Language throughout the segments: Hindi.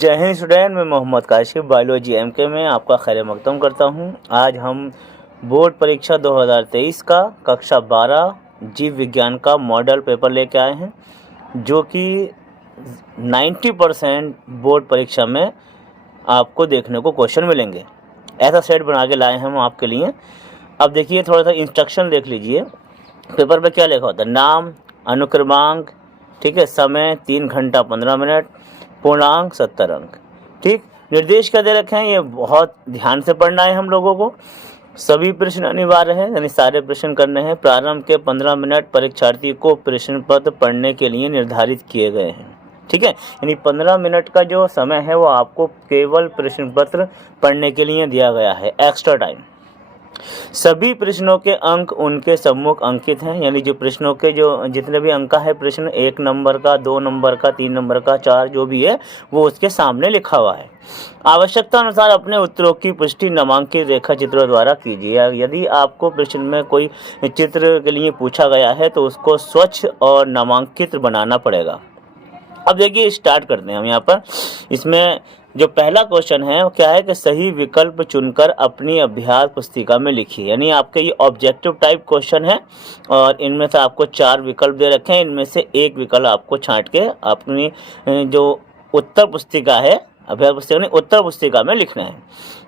जय हिंद स्टूडेंट, मैं मोहम्मद काशिफ बायोलॉजी एमके में आपका खैर मकदम करता हूं। आज हम बोर्ड परीक्षा 2023 का कक्षा 12 जीव विज्ञान का मॉडल पेपर लेके आए हैं, जो कि 90% बोर्ड परीक्षा में आपको देखने को क्वेश्चन मिलेंगे। ऐसा सेट बना के लाए हैं हम आपके लिए। अब देखिए, थोड़ा सा इंस्ट्रक्शन देख लीजिए। पेपर पे क्या लिखा होता है? नाम, अनुक्रमांक, ठीक है, समय 3 घंटा 15 मिनट, पूर्णांक 70 अंक। ठीक, निर्देश क्या दे रखे हैं, ये बहुत ध्यान से पढ़ना है हम लोगों को। सभी प्रश्न अनिवार्य है, यानी सारे प्रश्न करने हैं। प्रारंभ के 15 मिनट परीक्षार्थी को प्रश्न पत्र पढ़ने के लिए निर्धारित किए गए हैं। ठीक है, यानी 15 मिनट का जो समय है वो आपको केवल प्रश्न पत्र पढ़ने के लिए दिया गया है, एक्स्ट्रा टाइम। सभी प्रश्नों के अंक उनके सम्मुख अंकित हैं, यानी जो प्रश्नों के जो जितने भी अंक है, प्रश्न 1 नंबर का, 2 नंबर का, 3 नंबर का, 4 जो भी है वो उसके सामने लिखा हुआ है। आवश्यकता अनुसार अपने उत्तरों की पुष्टि नामांकित रेखा चित्रों द्वारा कीजिए। यदि आपको प्रश्न में कोई चित्र के लिए पूछा गया है तो उसको स्वच्छ और नामांकित बनाना पड़ेगा। अब देखिए, स्टार्ट करते हैं हम यहाँ पर। इसमें जो पहला क्वेश्चन है वो क्या है कि सही विकल्प चुनकर अपनी अभ्यास पुस्तिका में लिखिए। यानी आपके ये ऑब्जेक्टिव टाइप क्वेश्चन है और इनमें से आपको 4 विकल्प दे रखे हैं। इनमें से एक विकल्प आपको छांट के अपनी जो उत्तर पुस्तिका है, अभ्यास पुस्तिका नहीं, उत्तर पुस्तिका में लिखना है।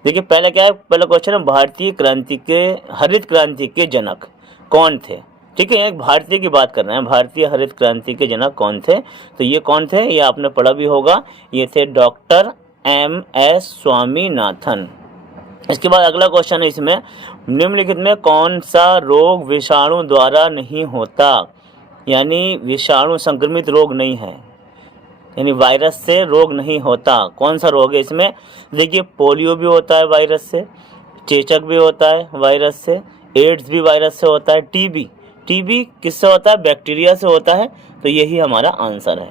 देखिए, पहले क्या है, पहला क्वेश्चन है भारतीय क्रांति के, हरित क्रांति के जनक कौन थे। ठीक है, एक भारतीय की बात कर रहे हैं। भारतीय हरित क्रांति के जनक कौन थे? तो ये कौन थे, ये आपने पढ़ा भी होगा। ये थे डॉक्टर M.S. स्वामीनाथन। इसके बाद अगला क्वेश्चन है, इसमें निम्नलिखित में कौन सा रोग विषाणु द्वारा नहीं होता, यानी विषाणु संक्रमित रोग नहीं है, यानी वायरस से रोग नहीं होता। कौन सा रोग है इसमें? देखिए, पोलियो भी होता है वायरस से, चेचक भी होता है वायरस से, एड्स भी वायरस से होता है, टीबी किससे होता है? बैक्टीरिया से होता है। तो यही हमारा आंसर है।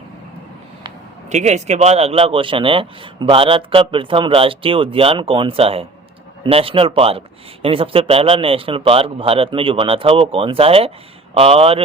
ठीक है, इसके बाद अगला क्वेश्चन है, भारत का प्रथम राष्ट्रीय उद्यान कौन सा है? नेशनल पार्क, यानी सबसे पहला नेशनल पार्क भारत में जो बना था वो कौन सा है? और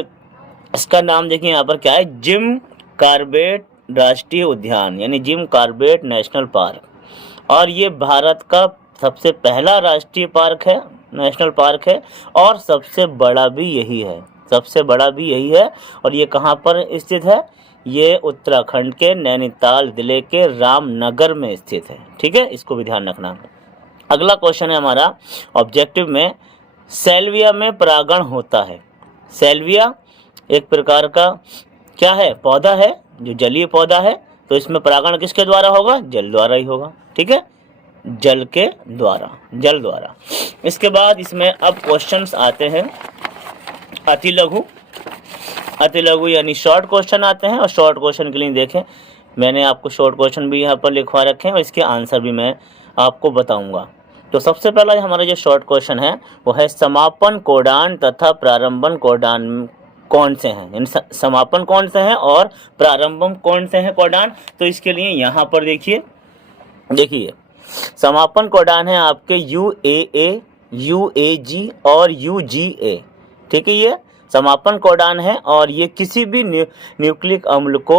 इसका नाम देखिए यहाँ पर क्या है, जिम कॉर्बेट राष्ट्रीय उद्यान, यानी जिम कॉर्बेट नेशनल पार्क। और ये भारत का सबसे पहला राष्ट्रीय पार्क है, नेशनल पार्क है, और सबसे बड़ा भी यही है, सबसे बड़ा भी यही है। और ये कहाँ पर स्थित है? ये उत्तराखंड के नैनीताल जिले के रामनगर में स्थित है। ठीक है, इसको भी ध्यान रखना। अगला क्वेश्चन है हमारा ऑब्जेक्टिव में, सैल्विया में परागण होता है। सैल्विया एक प्रकार का क्या है, पौधा है, जो जलीय पौधा है। तो इसमें परागण किसके द्वारा होगा? जल द्वारा ही होगा। ठीक है, जल के द्वारा, जल द्वारा। इसके बाद इसमें अब क्वेश्चंस आते हैं अति लघु, अति लघु यानी शॉर्ट क्वेश्चन आते हैं। और शॉर्ट क्वेश्चन के लिए देखें, मैंने आपको शॉर्ट क्वेश्चन भी यहाँ पर लिखवा रखे हैं और इसके आंसर भी मैं आपको बताऊंगा। तो सबसे पहला हमारा जो शॉर्ट क्वेश्चन है वो है, समापन कोडान तथा प्रारंभन कोडान कौन से हैं, यानी समापन कौन से हैं और प्रारंभम कौन से हैं कोडान। तो इसके लिए यहाँ पर देखिए, समापन कोडान है आपके UAA, UAG और UGA। ठीक है, ये समापन कोडान है और ये किसी भी न्यूक्लिक अम्ल को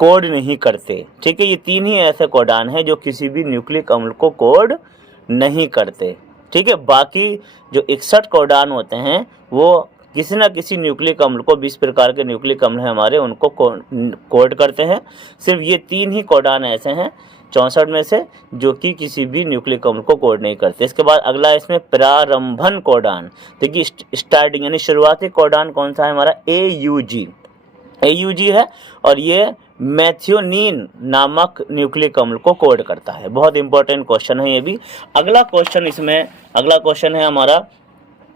कोड नहीं करते। ठीक है, ये 3 ही ऐसे कोडान हैं जो किसी भी न्यूक्लिक अम्ल को कोड नहीं करते। ठीक है, बाकी जो 61 कोडान होते हैं वो किसी न किसी न्यूक्लिक अम्ल को, 20 प्रकार के न्यूक्लिक अम्ल हैं हमारे, उनको कोड करते हैं। सिर्फ ये 3 ही कोडान ऐसे हैं 64 में से जो कि किसी भी न्यूक्लिक अम्ल को कोड नहीं करते। इसके बाद अगला इसमें प्रारंभन कोडान। देखिए, स्टार्टिंग यानी शुरुआती कोडान कौन सा है हमारा? AUG है और ये मैथियोनीन नामक न्यूक्लिक अम्ल को कोड करता है। बहुत इंपॉर्टेंट क्वेश्चन है ये भी। अगला क्वेश्चन है हमारा,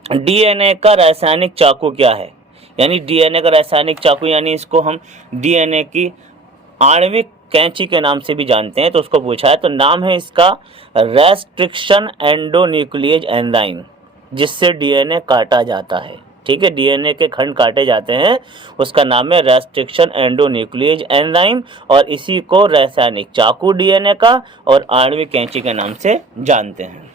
DNA का रासायनिक चाकू क्या है? यानी DNA का रासायनिक चाकू, यानी इसको हम DNA की आणविक कैंची के नाम से भी जानते हैं। तो उसको पूछा है, तो नाम है इसका रेस्ट्रिक्शन एंडोन्यूक्लियेज एंजाइम, जिससे DNA काटा जाता है। ठीक है, DNA के खंड काटे जाते हैं, उसका नाम है रेस्ट्रिक्शन एंडोन्यूक्लियेज एंजाइम। और इसी को रासायनिक चाकू DNA का और आणविक कैंची के नाम से जानते हैं।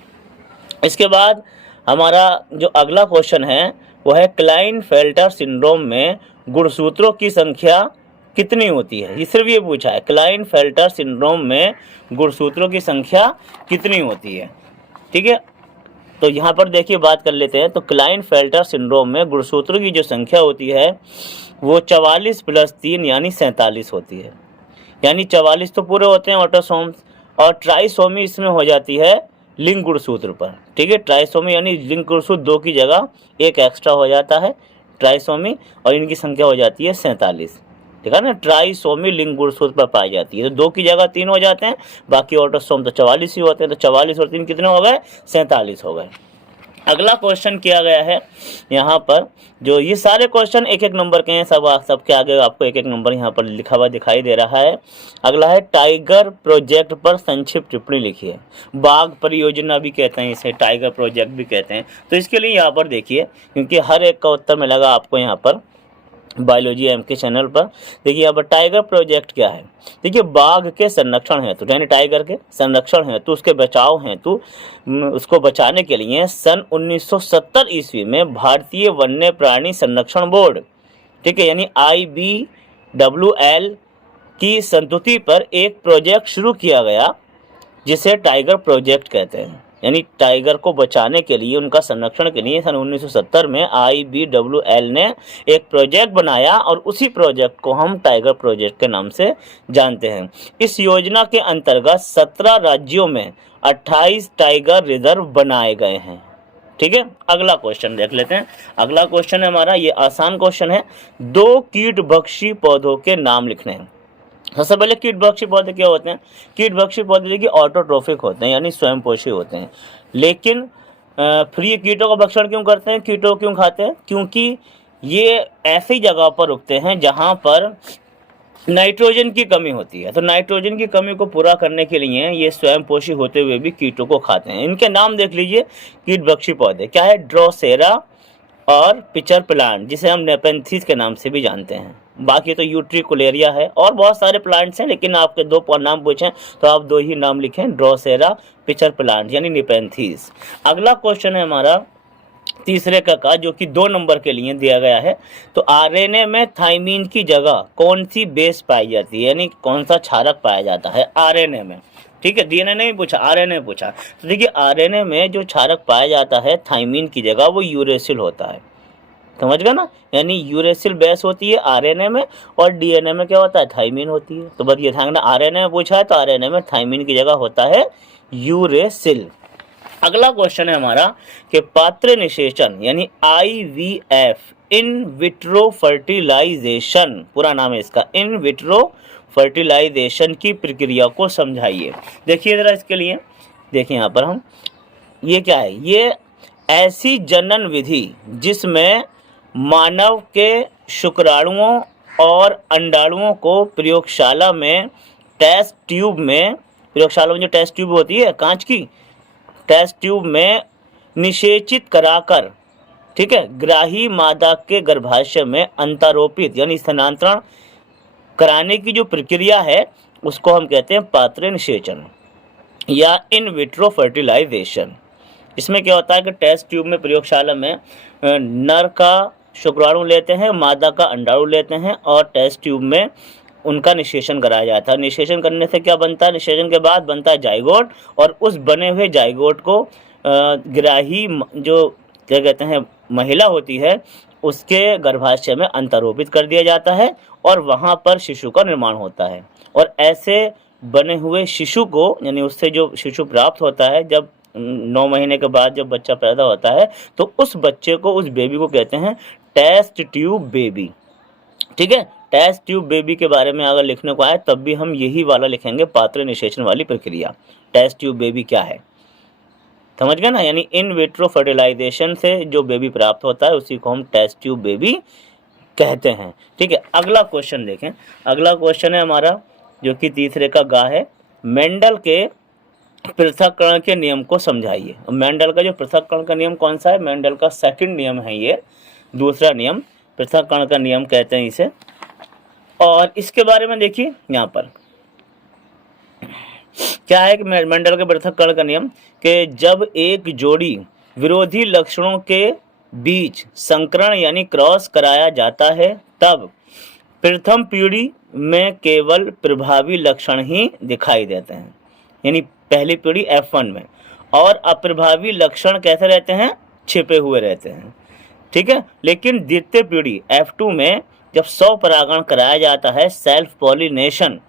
इसके बाद हमारा जो अगला क्वेश्चन है वो है, क्लाइनफेल्टर सिंड्रोम में गुणसूत्रों की संख्या कितनी होती है, ये सिर्फ ये पूछा है, क्लाइनफेल्टर सिंड्रोम में गुणसूत्रों की संख्या कितनी होती है। ठीक है, तो यहाँ पर देखिए बात कर लेते हैं। तो क्लाइनफेल्टर सिंड्रोम में गुणसूत्रों की जो संख्या होती है वो 44 + 3 यानी 47 होती है। यानी 44 तो पूरे होते हैं ऑटोसोम्स, और ट्राइसोमी इसमें हो जाती है लिंग गुणसूत्र पर। ठीक है, ट्राइसोमी यानी लिंग गुणसूत्र 2 की जगह एक एक्स्ट्रा हो जाता है ट्राइसोमी, और इनकी संख्या हो जाती है 47। ठीक है ना, ट्राइसोमी लिंग गुणसूत्र पर पाई जाती है। तो 2 की जगह 3 हो जाते हैं, बाकी ऑटोसोम तो 44 ही होते हैं। तो 44 और 3 कितने हो गए, 47 हो गए। अगला क्वेश्चन किया गया है यहाँ पर, जो ये सारे क्वेश्चन एक एक नंबर के हैं, सबके आगे आपको एक एक नंबर यहाँ पर लिखा हुआ दिखाई दे रहा है। अगला है टाइगर प्रोजेक्ट पर संक्षिप्त टिप्पणी लिखिए। बाघ परियोजना भी कहते हैं इसे, टाइगर प्रोजेक्ट भी कहते हैं। तो इसके लिए यहाँ पर देखिए, क्योंकि हर एक का उत्तर मिलेगा आपको यहाँ पर बायोलॉजी एम के चैनल पर। देखिए यहाँ पर टाइगर प्रोजेक्ट क्या है। देखिए, बाघ के संरक्षण हेतु, यानी टाइगर के संरक्षण हेतु, उसके बचाव हेतु, उसको बचाने के लिए सन 1970 ईस्वी में भारतीय वन्य प्राणी संरक्षण बोर्ड, ठीक है, यानी IBWL की संस्तुति पर एक प्रोजेक्ट शुरू किया गया जिसे टाइगर प्रोजेक्ट कहते हैं। यानी टाइगर को बचाने के लिए, उनका संरक्षण के लिए सन 1970 में IBWL ने एक प्रोजेक्ट बनाया, और उसी प्रोजेक्ट को हम टाइगर प्रोजेक्ट के नाम से जानते हैं। इस योजना के अंतर्गत 17 राज्यों में 28 टाइगर रिजर्व बनाए गए हैं। ठीक है, अगला क्वेश्चन देख लेते हैं। अगला क्वेश्चन है हमारा, ये आसान क्वेश्चन है, 2 कीटभक्षी पौधों के नाम लिखने हैं। सबसे पहले कीटभक्षी पौधे क्या होते हैं। कीटभक्षी पौधे देखिए ऑटोट्रोफिक होते हैं, यानी स्वयंपोषी होते हैं। लेकिन फिर ये कीटों का भक्षण क्यों करते हैं, कीटों क्यों खाते हैं, क्योंकि ये ऐसी जगह पर उगते हैं जहाँ पर नाइट्रोजन की कमी होती है। तो नाइट्रोजन की कमी को पूरा करने के लिए ये स्वयंपोषी होते हुए भी कीटों को खाते हैं। इनके नाम देख लीजिए, कीटभक्षी पौधे क्या है, ड्रोसेरा और पिचर प्लांट, जिसे हम नेपेंथीज के नाम से भी जानते हैं। बाकी तो यूट्रिकुलेरिया है, और बहुत सारे प्लांट्स हैं, लेकिन आपके 2 नाम पूछें तो आप 2 ही नाम लिखें, ड्रोसेरा, पिचर प्लांट यानी नेपेंथीज। अगला क्वेश्चन है हमारा तीसरे का जो कि 2 नंबर के लिए दिया गया है। तो आरएनए में थाइमीन की जगह कौन सी बेस पाई जाती है, यानी कौन सा क्षारक पाया जाता है आरएनए में। ठीक है, डीएनए नहीं पूछा, आरएनए पूछा। तो देखिए, आरएनए में जो क्षारक पाया जाता है थाइमीन की जगह, वो यूरेसिल होता है। समझ गए ना, यानी यूरेसिल बेस होती है आरएनए में, और डीएनए में क्या होता है, थाइमीन होती है। तो बस ये ध्यान रखना, आरएनए में पूछा है तो आरएनए में थाइमीन की जगह होता है यूरेसिल। अगला क्वेश्चन है हमारा कि पात्र निषेचन यानी IVF, इन विट्रो फर्टिलाइजेशन, पूरा नाम है इसका, इन विट्रो फर्टिलाइजेशन की प्रक्रिया को समझाइए। देखिए जरा इसके लिए, देखिए यहाँ पर हम, ये क्या है, ये ऐसी जनन विधि जिसमें मानव के शुक्राणुओं और अंडाणुओं को प्रयोगशाला में टेस्ट ट्यूब में, प्रयोगशाला में जो टेस्ट ट्यूब होती है कांच की, टेस्ट ट्यूब में निषेचित कराकर, ठीक है, ग्राही मादा के गर्भाशय में अंतरोपित यानी स्थानांतरण कराने की जो प्रक्रिया है उसको हम कहते हैं पात्र निषेचन या इन विट्रो फर्टिलाइजेशन। इसमें क्या होता है कि टेस्ट ट्यूब में, प्रयोगशाला में नर का शुक्राणु लेते हैं, मादा का अंडाणु लेते हैं, और टेस्ट ट्यूब में उनका निषेचन कराया जाता है। निषेचन करने से क्या बनता है, निषेचन के बाद बनता है जाइगोट, और उस बने हुए जाइगोट को ग्राही जो क्या कहते हैं महिला होती है उसके गर्भाशय में अंतरोपित कर दिया जाता है, और वहाँ पर शिशु का निर्माण होता है। और ऐसे बने हुए शिशु को, यानी उससे जो शिशु प्राप्त होता है, जब 9 महीने के बाद जब बच्चा पैदा होता है, तो उस बच्चे को, उस बेबी को कहते हैं टेस्ट ट्यूब बेबी। ठीक है, टेस्ट ट्यूब बेबी के बारे में अगर लिखने को आए तब भी हम यही वाला लिखेंगे, पात्र निषेचन वाली प्रक्रिया। टेस्ट ट्यूब बेबी क्या है, समझ गए ना, यानी इन विट्रो फर्टिलाइजेशन से जो बेबी प्राप्त होता है उसी को हम टेस्ट ट्यूब बेबी कहते हैं। ठीक है, अगला क्वेश्चन देखें। अगला क्वेश्चन है हमारा जो कि तीसरे का गा है, मेंडल के पृथक्करण के नियम को समझाइए। मेंडल का जो पृथक्करण का नियम कौन सा है, मेंडल का सेकंड नियम है ये, दूसरा नियम, पृथक्करण का नियम कहते हैं इसे। और इसके बारे में देखिए यहाँ पर क्या है कि मेंडल के पृथक्करण का नियम कि जब एक जोड़ी विरोधी लक्षणों के बीच संकरण यानी क्रॉस कराया जाता है, तब प्रथम पीढ़ी में केवल प्रभावी लक्षण ही दिखाई देते हैं, यानी पहली पीढ़ी F1 में, और अप्रभावी लक्षण कैसे रहते हैं, छिपे हुए रहते हैं, ठीक है। लेकिन द्वितीय पीढ़ी F2 में जब स्वपरागण कराया जाता है सेल्फ पॉलिनेशन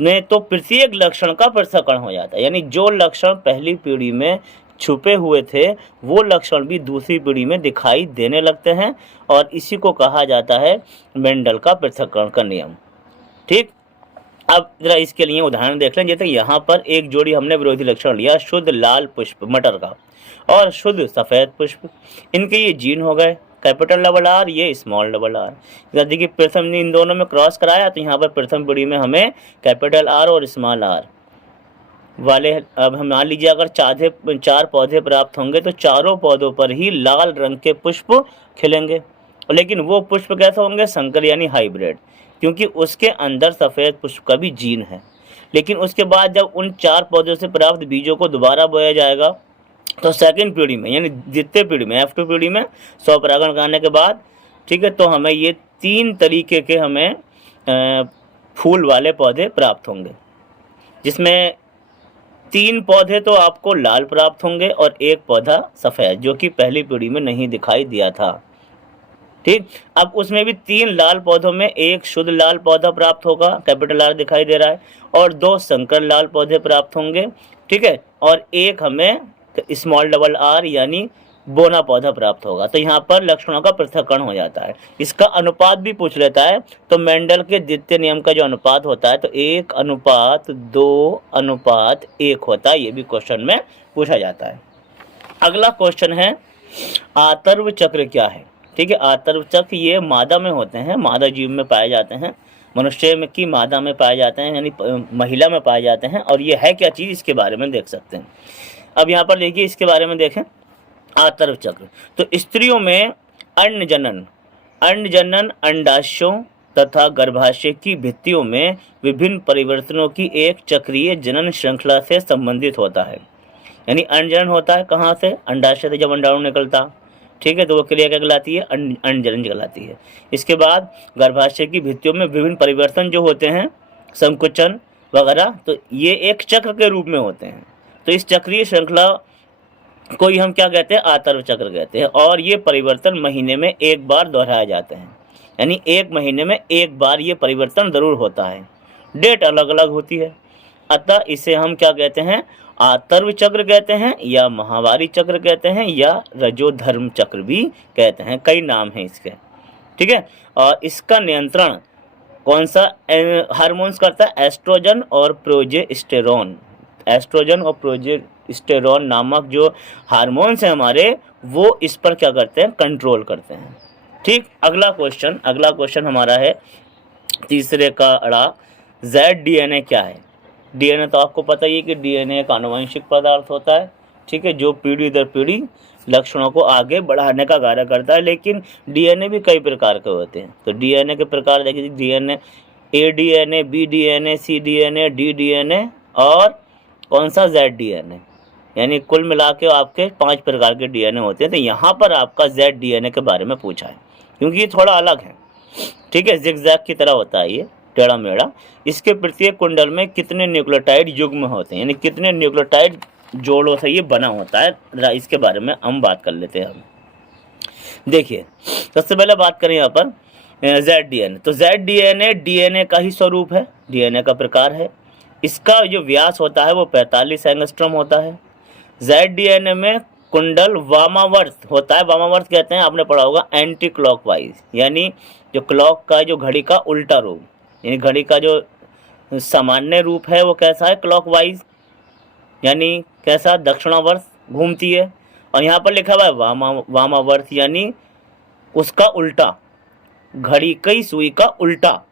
में, तो प्रत्येक लक्षण का पृथक्करण हो जाता है, यानी जो लक्षण पहली पीढ़ी में छुपे हुए थे वो लक्षण भी दूसरी पीढ़ी में दिखाई देने लगते हैं, और इसी को कहा जाता है मेंडल का पृथक्करण का नियम, ठीक। अब जरा इसके लिए उदाहरण देख लें। जैसे यहाँ पर एक जोड़ी हमने विरोधी लक्षण लिया, शुद्ध लाल पुष्प मटर का और शुद्ध सफ़ेद पुष्प, इनके ये जीन हो गए, कैपिटल डबल आर, ये स्मॉल डबल आर। देखिए प्रथम इन दोनों में क्रॉस कराया तो यहाँ पर प्रथम पीढ़ी में हमें कैपिटल आर और स्मॉल आर वाले, अब हम मान लीजिए अगर 4 पौधे प्राप्त होंगे तो चारों पौधों पर ही लाल रंग के पुष्प खिलेंगे, लेकिन वो पुष्प कैसे होंगे, संकर यानी हाइब्रिड, क्योंकि उसके अंदर सफ़ेद पुष्प का भी जीन है। लेकिन उसके बाद जब उन 4 पौधों से प्राप्त बीजों को दोबारा बोया जाएगा तो सेकंड पीढ़ी में यानी द्वितीय पीढ़ी में F2 पीढ़ी में स्वपरागण करने के बाद, ठीक है, तो हमें ये 3 तरीके के हमें फूल वाले पौधे प्राप्त होंगे, जिसमें 3 पौधे तो आपको लाल प्राप्त होंगे और 1 पौधा सफ़ेद, जो कि पहली पीढ़ी में नहीं दिखाई दिया था, ठीक। अब उसमें भी 3 लाल पौधों में 1 शुद्ध लाल पौधा प्राप्त होगा, कैपिटल आर दिखाई दे रहा है, और 2 संकर लाल पौधे प्राप्त होंगे, ठीक है, और 1 हमें स्मॉल डबल आर यानी बोना पौधा प्राप्त होगा। तो यहाँ पर लक्षणों का पृथक्करण हो जाता है। इसका अनुपात भी पूछ लेता है, तो मेंडल के द्वितीय नियम का जो अनुपात होता है तो 1:2:1 होता है, ये भी क्वेश्चन में पूछा जाता है। अगला क्वेश्चन है आतर्व चक्र क्या है, ठीक है। आतर्व चक्र ये मादा में होते हैं, मादा जीव में पाए जाते हैं, मनुष्य में की मादा में पाए जाते हैं, यानी महिला में पाए जाते हैं, और ये है क्या चीज़ इसके बारे में देख सकते हैं। अब यहाँ पर देखिए इसके बारे में देखें, आतर्व चक्र, तो स्त्रियों में अंडजनन अंडाशयों तथा गर्भाशय की भित्तियों में विभिन्न परिवर्तनों की एक चक्रीय जनन श्रृंखला से संबंधित होता है। यानी अंडजनन होता है कहाँ से, अंडाशय से जब अंडाणु निकलता, ठीक है, तो वो क्रिया क्या कहलाती है, अंडजनन कहलाती है। इसके बाद गर्भाशय की भित्तियों में विभिन्न परिवर्तन जो होते हैं, संकुचन वगैरह, तो ये एक चक्र के रूप में होते हैं। तो इस चक्रीय श्रृंखला को ही हम क्या कहते हैं, आतर्व चक्र कहते हैं, और ये परिवर्तन महीने में 1 बार दोहराए जाते हैं, यानी 1 महीने में 1 बार ये परिवर्तन जरूर होता है, डेट अलग अलग होती है, अतः इसे हम क्या कहते हैं, आतर्व चक्र कहते हैं, या महावारी चक्र कहते हैं, या रजोधर्म चक्र भी कहते हैं, कई नाम हैं इसके, ठीक है। और इसका नियंत्रण कौन सा हार्मोन्स करता है, एस्ट्रोजन और प्रोजेस्टेरोन। एस्ट्रोजन और प्रोजेस्टेरोन नामक जो हार्मोन्स हैं हमारे, वो इस पर क्या करते हैं, कंट्रोल करते हैं, ठीक। अगला क्वेश्चन हमारा है तीसरे का अड़ा, ZDNA क्या है। DNA तो आपको पता ही है कि DNA एक आनुवंशिक पदार्थ होता है, ठीक है, जो पीढ़ी दर पीढ़ी लक्षणों को आगे बढ़ाने का कार्य करता है। लेकिन DNA भी कई प्रकार के होते हैं, तो DNA के प्रकार देखिए, DNA ADNA, BDNA, CDNA, DDNA और कौन सा, ZDNA, यानी कुल मिला के आपके 5 प्रकार के DNA होते हैं। तो यहाँ पर आपका ZDNA के बारे में पूछा है, क्योंकि ये थोड़ा अलग है, ठीक है, जिगजैग की तरह होता है, ये टेढ़ा मेढ़ा। इसके प्रत्येक कुंडल में कितने न्यूक्लियोटाइड युग्म होते हैं, यानी कितने न्यूक्लियोटाइड जोड़ों से ये बना होता है, इसके बारे में हम बात कर लेते हैं। हम देखिए सबसे पहले बात करें यहाँ पर ZDNA, तो ZDNA DNA का ही स्वरूप है, DNA का प्रकार है। इसका जो व्यास होता है वो 45 एंगस्ट्रॉम होता है। ZDNA में कुंडल वामावर्त होता है, वामावर्त कहते हैं, आपने पढ़ा होगा एंटी क्लॉकवाइज, यानी जो क्लॉक का जो घड़ी का उल्टा रूप, यानी घड़ी का जो सामान्य रूप है वो कैसा है, क्लॉकवाइज, यानी कैसा, दक्षिणावर्त घूमती है। और यहाँ पर लिखा हुआ है वामावर्त, यानी उसका उल्टा, घड़ी की सुई का उल्टा,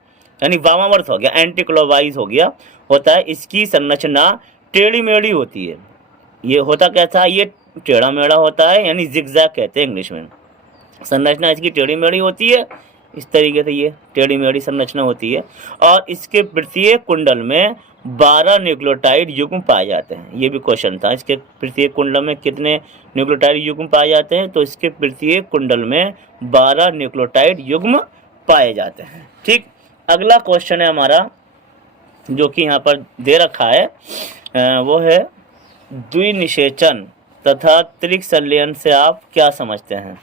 यानी वामावर्त हो गया, एंटी क्लॉकवाइज हो गया होता है। इसकी संरचना टेढ़ी मेढ़ी होती है। ये होता कैसा है, ये टेढ़ा मेढ़ा होता है, यानी जिगजैग कहते हैं इंग्लिश में। संरचना इसकी टेढ़ी मेढ़ी होती है, इस तरीके से ये टेढ़ी मेढ़ी संरचना होती है। और इसके प्रत्येक कुंडल में 12 न्यूक्लियोटाइड युग्म पाए जाते हैं। ये भी क्वेश्चन था, इसके प्रत्येक कुंडल में कितने न्यूक्लियोटाइड युग्म पाए जाते हैं, तो इसके प्रत्येक कुंडल में 12 न्यूक्लियोटाइड युग्म पाए जाते हैं, ठीक। अगला क्वेश्चन है हमारा जो कि यहाँ पर दे रखा है, वो है द्विनिषेचन तथा त्रिक संलयन से आप क्या समझते हैं।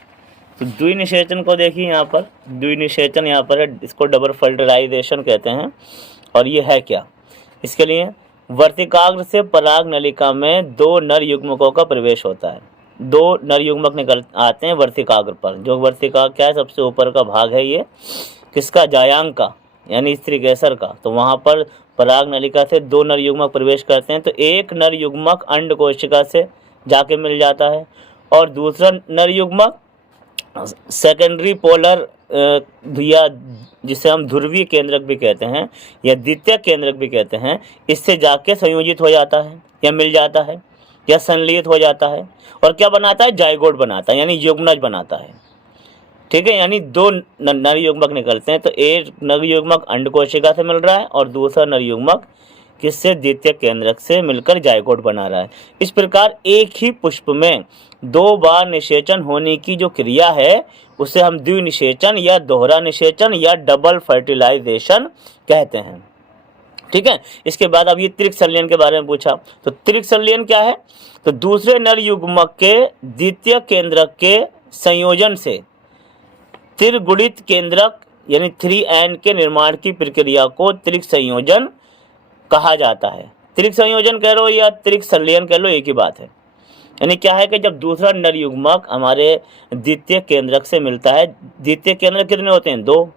तो द्विनिषेचन को देखिए, यहाँ पर द्विनिषेचन यहाँ पर है, इसको डबल फर्टिलाइजेशन कहते हैं। और ये है क्या, इसके लिए वर्तिकाग्र से पराग नलिका में दो नर युग्मकों का प्रवेश होता है। दो नर युग्मक निकल आते हैं वर्तिकाग्र पर। जो वर्तिका क्या है, सबसे ऊपर का भाग है ये किसका, जायांग का, यानी स्त्री केसर का। तो वहाँ पर पराग नलिका से दो नर युग्मक प्रवेश करते हैं, तो एक नर युग्मक अंड कोशिका से जाके मिल जाता है और दूसरा नर युग्मक सेकेंडरी पोलर या जिसे हम ध्रुवीय केंद्रक भी कहते हैं या द्वितीय केंद्रक भी कहते हैं, इससे जाके संयोजित हो जाता है या मिल जाता है या संलयित हो जाता है और क्या बनाता है, जाइगोट बनाता है, यानी युग्मनज बनाता है। ठीक है, यानी दो नर युग्मक निकलते हैं, तो एक नर युग्मक अंड कोशिका से मिल रहा है और दूसरा नर युग्मक किससे, द्वितीय केंद्रक से मिलकर जाइगोट बना रहा है। इस प्रकार एक ही पुष्प में दो बार निषेचन होने की जो क्रिया है उसे हम द्विनिषेचन या दोहरा निषेचन या डबल फर्टिलाइजेशन कहते हैं। ठीक है, इसके बाद अब ये त्रिक संलयन के बारे में पूछा, तो त्रिक संलयन क्या है, तो दूसरे नर युग्मक के द्वितीय केंद्रक के संयोजन से त्रिगुणित केंद्रक यानी 3N के निर्माण की प्रक्रिया को त्रिक संयोजन कहा जाता है। त्रिक संयोजन कह लो या त्रिक संलयन कह लो, एक ही बात है। यानी क्या है कि जब दूसरा नर युग्मक हमारे द्वितीय केंद्रक से मिलता है, द्वितीय केंद्रक कितने होते हैं, 2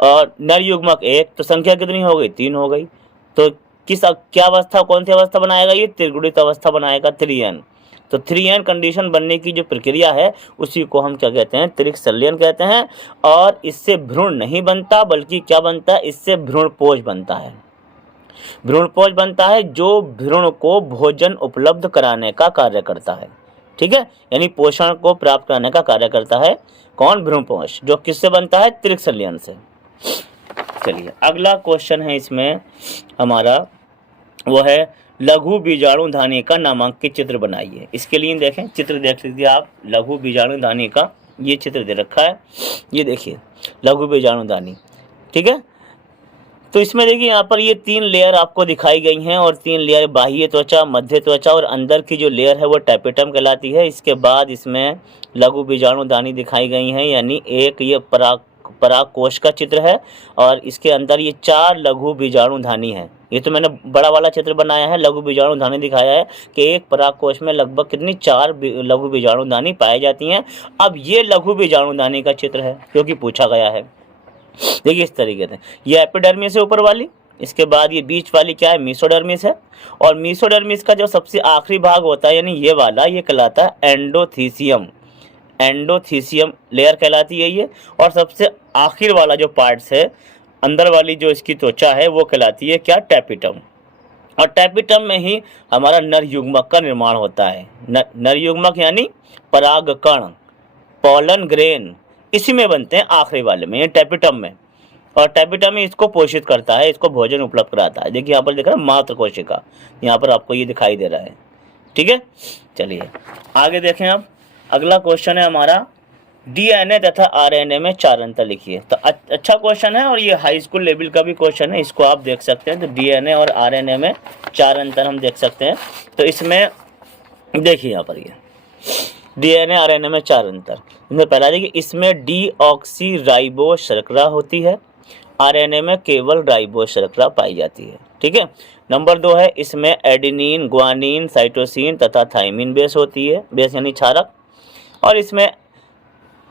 और नर युग्मक 1, तो संख्या कितनी हो गई, 3 हो गई। तो क्या अवस्था, कौन सी अवस्था बनाएगा, ये त्रिगुणित अवस्था बनाएगा, 3N। तो 3N कंडीशन बनने की जो प्रक्रिया है उसी को हम क्या कहते हैं, त्रिक संलयन कहते हैं। और इससे भ्रूण नहीं बनता बल्कि क्या बनता है, इससे भ्रूणपोष बनता है। भ्रूणपोष बनता है जो भ्रूण को भोजन उपलब्ध कराने का कार्य करता है। ठीक है, यानी पोषण को प्राप्त कराने का कार्य करता है कौन, भ्रूणपोष, जो किससे बनता है, त्रिक संलयन से। चलिए अगला क्वेश्चन है इसमें हमारा, वो है लघु बीजाणु धानी का नामांकित चित्र बनाइए। इसके लिए देखें, चित्र देख लीजिए आप, लघु बीजाणु धानी का ये चित्र दे रखा है, ये देखिए लघु बीजाणु धानी। ठीक है, तो इसमें देखिए यहाँ पर ये 3 लेयर आपको दिखाई गई हैं और 3 लेयर बाह्य त्वचा, मध्य त्वचा और अंदर की जो लेयर है वो टैपेटम कहलाती है। इसके बाद इसमें लघु बीजाणु दानी दिखाई गई हैं, यानी एक ये परागकोश का चित्र है और इसके अंदर ये 4 लघु बीजाणु धानी है। ये तो मैंने बड़ा वाला चित्र बनाया है, लघु बीजाणु धानी दिखाया है कि एक परागकोश में लगभग कितनी 4 लघु बीजाणु धानी पाई जाती हैं। अब ये लघु बीजाणु धानी का चित्र है क्योंकि पूछा गया है। देखिए इस तरीके से, ये एपिडर्मिस है ऊपर वाली, इसके बाद ये बीच वाली क्या है, मेसोडर्मिस है। और मेसोडर्मिस का जो सबसे आखिरी भाग होता है यानी ये वाला, ये कहलाता है एंडोथीसियम। एंडोथीसियम लेयर कहलाती है ये। और सबसे आखिर वाला जो पार्ट्स है, अंदर वाली जो इसकी त्वचा है वो कहलाती है क्या, टैपिटम। और टैपिटम में ही हमारा नर युग्मक का निर्माण होता है। नर युग्मक यानी परागकण, पॉलन ग्रेन, इसी में बनते हैं आखिरी वाले में, ये टैपिटम में। और टैपिटम ही इसको पोषित करता है, इसको भोजन उपलब्ध कराता है। देखिए यहाँ पर दिख रहा है मात्र कोशिका, यहाँ पर आपको ये दिखाई दे रहा है। ठीक है, चलिए आगे देखें। अब अगला क्वेश्चन है हमारा, डीएनए तथा आरएनए में 4 अंतर लिखिए। तो अच्छा क्वेश्चन है और ये हाई स्कूल लेवल का भी क्वेश्चन है, इसको आप देख सकते हैं। तो डीएनए और आरएनए में 4 अंतर हम देख सकते हैं। तो इसमें देखिए यहाँ पर ये डीएनए आरएनए में 4 अंतर। इनमें पहला देखिए, इसमें डीऑक्सी राइबोस शर्करा होती है, आरएनए में केवल राइबोस शर्करा पाई जाती है। ठीक है, नंबर 2 है, इसमें एडेनिन, ग्वानिन, साइटोसिन तथा थाइमिन बेस होती है, बेस यानी क्षारक। और इसमें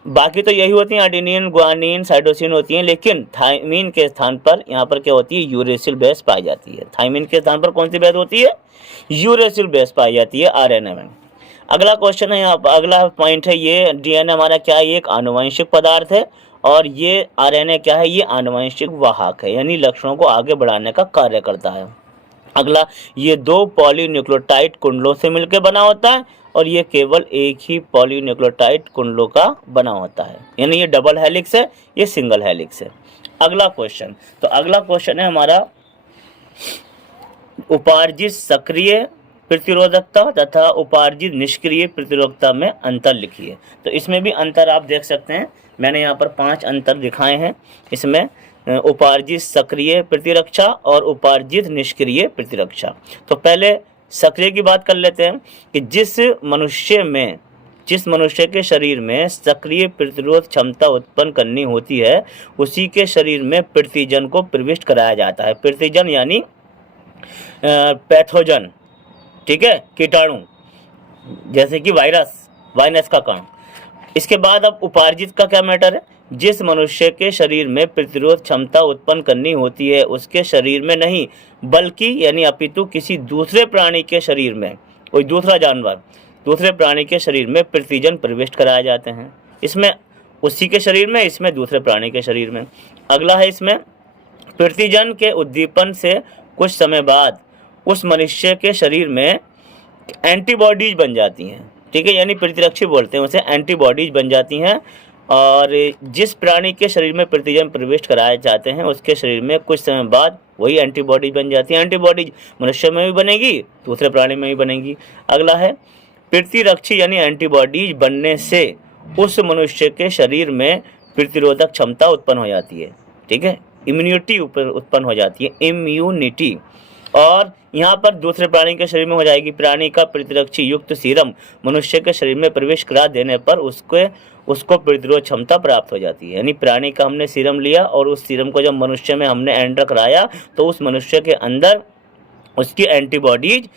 बाकी तो यही होती हैं, एडेनिन, ग्वानिन, साइटोसिन होती हैं, लेकिन थाइमिन के स्थान पर यहाँ पर क्या होती है, यूरेसिल बेस पाई जाती है। थाइमिन के स्थान पर कौन सी बेस होती है, यूरेसिल बेस पाई जाती है आरएनए में। अगला क्वेश्चन है यहाँ पर, अगला पॉइंट है ये, डीएनए हमारा क्या है, ये एक आनुवंशिक पदार्थ है और ये आरएनए क्या है, ये आनुवंशिक वाहक है, यानी लक्षणों को आगे बढ़ाने का कार्य करता है। अगला, ये 2 पॉलीन्यूक्लियोटाइड कुंडलों से मिलकर बना होता है और ये केवल एक ही पॉलीन्यूक्लियोटाइड कुंडलों का बना होता है, यानी ये डबल हेलिक्स है, ये सिंगल हेलिक्स है। अगला क्वेश्चन, तो अगला क्वेश्चन है हमारा, उपार्जित सक्रिय प्रतिरोधकता तथा उपार्जित निष्क्रिय प्रतिरोधकता में अंतर लिखिए। तो इसमें भी अंतर आप देख सकते हैं, मैंने यहाँ पर 5 अंतर दिखाए हैं इसमें। उपार्जित सक्रिय प्रतिरक्षा और उपार्जित निष्क्रिय प्रतिरक्षा। तो पहले सक्रिय की बात कर लेते हैं कि जिस मनुष्य के शरीर में सक्रिय प्रतिरोध क्षमता उत्पन्न करनी होती है उसी के शरीर में प्रतिजन को प्रविष्ट कराया जाता है। प्रतिजन यानी पैथोजन, ठीक है, कीटाणु, जैसे कि वायरस का कण। इसके बाद अब उपार्जित का क्या मैटर है, जिस मनुष्य के शरीर में प्रतिरोध क्षमता उत्पन्न करनी होती है उसके शरीर में नहीं बल्कि यानी अपितु किसी दूसरे प्राणी के शरीर में, कोई दूसरा जानवर दूसरे प्राणी के शरीर में प्रतिजन प्रविष्ट कराए जाते हैं। इसमें उसी के शरीर में, इसमें दूसरे प्राणी के शरीर में। अगला है इसमें प्रतिजन के उद्दीपन से कुछ समय बाद उस मनुष्य के शरीर में एंटीबॉडीज बन जाती हैं, ठीक है, यानी प्रतिरक्षी बोलते हैं उसे, एंटीबॉडीज बन जाती हैं। और जिस प्राणी के शरीर में प्रतिजन प्रविष्ट कराए जाते हैं उसके शरीर में कुछ समय बाद वही एंटीबॉडीज बन जाती हैं। एंटीबॉडीज मनुष्य में भी बनेगी, दूसरे प्राणी में भी बनेगी। अगला है प्रतिरक्षी यानी एंटीबॉडीज बनने से उस मनुष्य के शरीर में प्रतिरोधक क्षमता उत्पन्न हो जाती है, ठीक है, इम्यूनिटी उत्पन्न हो जाती है, इम्यूनिटी। और यहाँ पर दूसरे प्राणी के शरीर में हो जाएगी। प्राणी का प्रतिरक्षी युक्त सीरम मनुष्य के शरीर में प्रवेश करा देने पर उसको प्रतिरोध क्षमता प्राप्त हो जाती है। यानी प्राणी का हमने सीरम लिया और उस सीरम को जब मनुष्य में हमने एंटर कराया तो उस मनुष्य के अंदर उसकी एंटीबॉडीज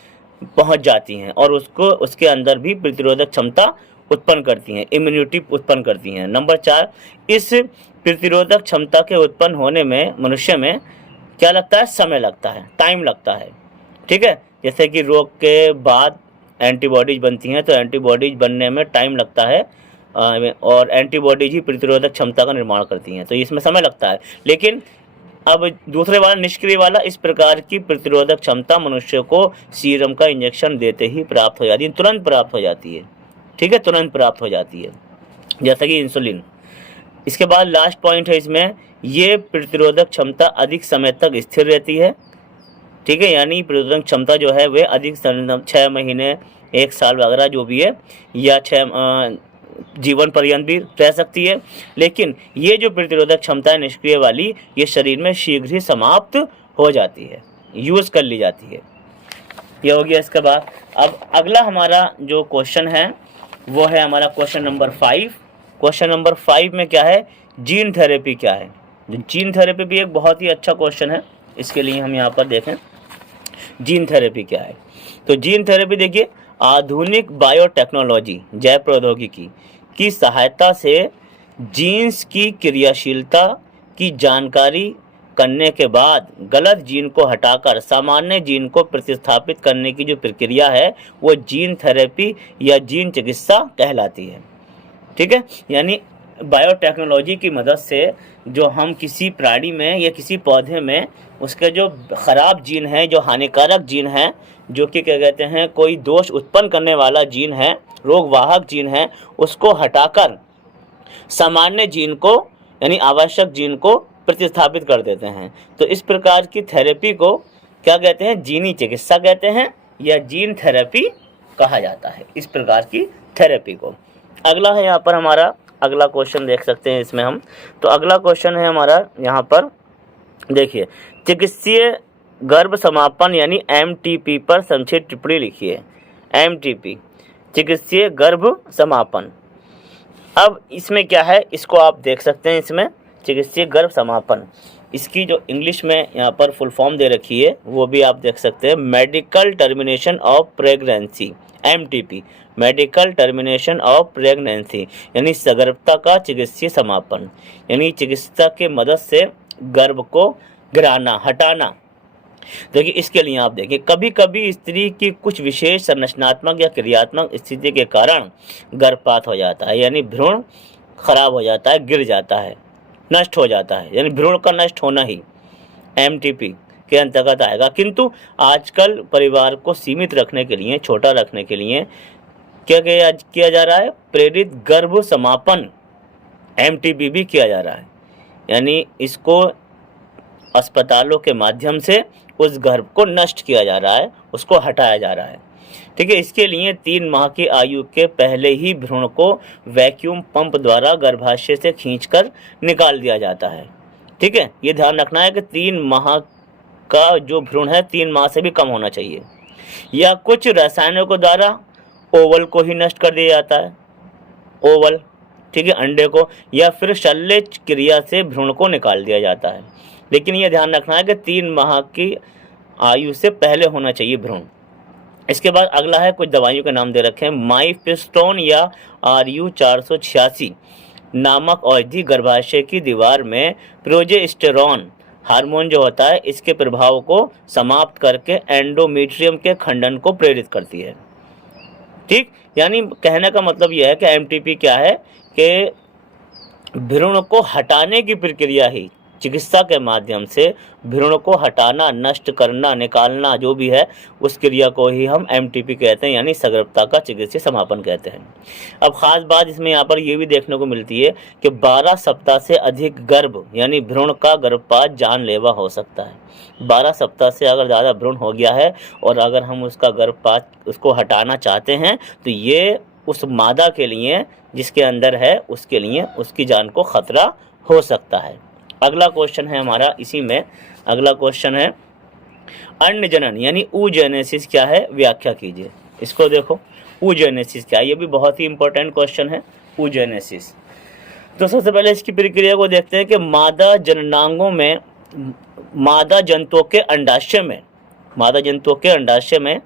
पहुँच जाती हैं और उसके अंदर भी प्रतिरोधक क्षमता उत्पन्न करती हैं, इम्यूनिटी उत्पन्न करती हैं। नंबर 4, इस प्रतिरोधक क्षमता के उत्पन्न होने में मनुष्य में क्या लगता है, समय लगता है, टाइम लगता है, ठीक है। जैसे कि रोग के बाद एंटीबॉडीज बनती हैं तो एंटीबॉडीज बनने में टाइम लगता है और एंटीबॉडीज ही प्रतिरोधक क्षमता का निर्माण करती हैं, तो इसमें समय लगता है। लेकिन अब दूसरे वाला निष्क्रिय वाला, इस प्रकार की प्रतिरोधक क्षमता मनुष्य को सीरम का इंजेक्शन देते ही प्राप्त हो जाती है, तुरंत प्राप्त हो जाती है, ठीक है, तुरंत प्राप्त हो जाती है, जैसा कि इंसुलिन। इसके बाद लास्ट पॉइंट है इसमें, ये प्रतिरोधक क्षमता अधिक समय तक स्थिर रहती है, ठीक है, यानी प्रतिरोधक क्षमता जो है वह अधिक 6 महीने 1 साल वगैरह जो भी है या जीवन पर्यंत भी रह सकती है। लेकिन ये जो प्रतिरोधक क्षमता है निष्क्रिय वाली, ये शरीर में शीघ्र ही समाप्त हो जाती है, यूज़ कर ली जाती है। ये हो गया। इसके बाद अब अगला हमारा जो क्वेश्चन है वो है हमारा क्वेश्चन नंबर 5। क्वेश्चन नंबर 5 में क्या है, जीन थेरेपी क्या है। जीन थेरेपी भी एक बहुत ही अच्छा क्वेश्चन है, इसके लिए हम यहाँ पर देखें जीन थेरेपी क्या है। तो जीन थेरेपी देखिए, आधुनिक बायोटेक्नोलॉजी जैव प्रौद्योगिकी की सहायता से जीन्स की क्रियाशीलता की जानकारी करने के बाद गलत जीन को हटाकर सामान्य जीन को प्रतिस्थापित करने की जो प्रक्रिया है वो जीन थेरेपी या जीन चिकित्सा कहलाती है, ठीक है। यानी बायोटेक्नोलॉजी की मदद से जो हम किसी प्राणी में या किसी पौधे में उसके जो ख़राब जीन है, जो हानिकारक जीन है, जो कि क्या कहते हैं कोई दोष उत्पन्न करने वाला जीन है, रोगवाहक जीन है, उसको हटाकर सामान्य जीन को यानी आवश्यक जीन को प्रतिस्थापित कर देते हैं। तो इस प्रकार की थेरेपी को क्या कहते हैं, जीनी चिकित्सा कहते हैं या जीन थेरेपी कहा जाता है, इस प्रकार की थेरेपी को। अगला है यहाँ पर हमारा अगला क्वेश्चन देख सकते हैं इसमें हम। तो अगला क्वेश्चन है हमारा यहाँ पर देखिए, चिकित्सीय गर्भ समापन यानी MTP पर संक्षिप्त टिप्पणी लिखिए। MTP चिकित्सीय गर्भ समापन। अब इसमें क्या है, इसको आप देख सकते हैं, इसमें चिकित्सीय गर्भ समापन, इसकी जो इंग्लिश में यहाँ पर फुल फॉर्म दे रखी है वो भी आप देख सकते हैं, medical termination of pregnancy, MTP medical termination of pregnancy, यानी सगर्भता का चिकित्सीय समापन, यानी चिकित्सा के मदद से गर्भ को गिराना, हटाना। देखिए इसके लिए आप देखिए, कभी कभी स्त्री की कुछ विशेष संरचनात्मक या क्रियात्मक स्थिति के कारण गर्भपात हो जाता है, यानी भ्रूण खराब हो जाता है, गिर जाता है, नष्ट हो जाता है, यानी भ्रूण का नष्ट होना ही MTP के अंतर्गत आएगा। किंतु आजकल परिवार को सीमित रखने के लिए, छोटा रखने के लिए क्या किया जा रहा है, प्रेरित गर्भ समापन MTP भी किया जा रहा है, यानी इसको अस्पतालों के माध्यम से उस गर्भ को नष्ट किया जा रहा है, उसको हटाया जा रहा है, ठीक है। इसके लिए 3 माह की आयु के पहले ही भ्रूण को वैक्यूम पंप द्वारा गर्भाशय से खींचकर निकाल दिया जाता है, ठीक है, ये ध्यान रखना है कि 3 माह का जो भ्रूण है 3 माह से भी कम होना चाहिए। या कुछ रसायनों द्वारा ओवल को ही नष्ट कर दिया जाता है, ओवल, ठीक है, अंडे को, या फिर शल्य क्रिया से भ्रूण को निकाल दिया जाता है। लेकिन ये ध्यान रखना है कि 3 माह की आयु से पहले होना चाहिए भ्रूण। इसके बाद अगला है, कुछ दवाइयों के नाम दे रखे हैं। माइफेस्टोन या RU 486 नामक औषधि गर्भाशय की दीवार में प्रोजेस्टेरॉन हार्मोन जो होता है इसके प्रभाव को समाप्त करके एंडोमेट्रियम के खंडन को प्रेरित करती है। ठीक, यानी कहने का मतलब यह है कि MTP क्या है कि भ्रूण को हटाने की प्रक्रिया ही, चिकित्सा के माध्यम से भ्रूण को हटाना, नष्ट करना, निकालना जो भी है उस क्रिया को ही हम MTP कहते हैं, यानी सगर्भता का चिकित्सीय समापन कहते हैं। अब खास बात इसमें यहाँ पर ये भी देखने को मिलती है कि 12 सप्ताह से अधिक गर्भ यानी भ्रूण का गर्भपात जानलेवा हो सकता है। 12 सप्ताह से अगर ज़्यादा भ्रूण हो गया है और अगर हम उसका गर्भपात उसको हटाना चाहते हैं तो ये उस मादा के लिए जिसके अंदर है उसके लिए उसकी जान को खतरा हो सकता है। अगला क्वेश्चन है हमारा, इसी में अगला क्वेश्चन है अन्न जनन यानी oogenesis क्या है, व्याख्या कीजिए। इसको देखो, oogenesis क्या है, ये भी बहुत ही इंपॉर्टेंट क्वेश्चन है, oogenesis। तो सबसे पहले इसकी प्रक्रिया को देखते हैं कि मादा जननांगों में, मादा जंतुओं के अंडाशय में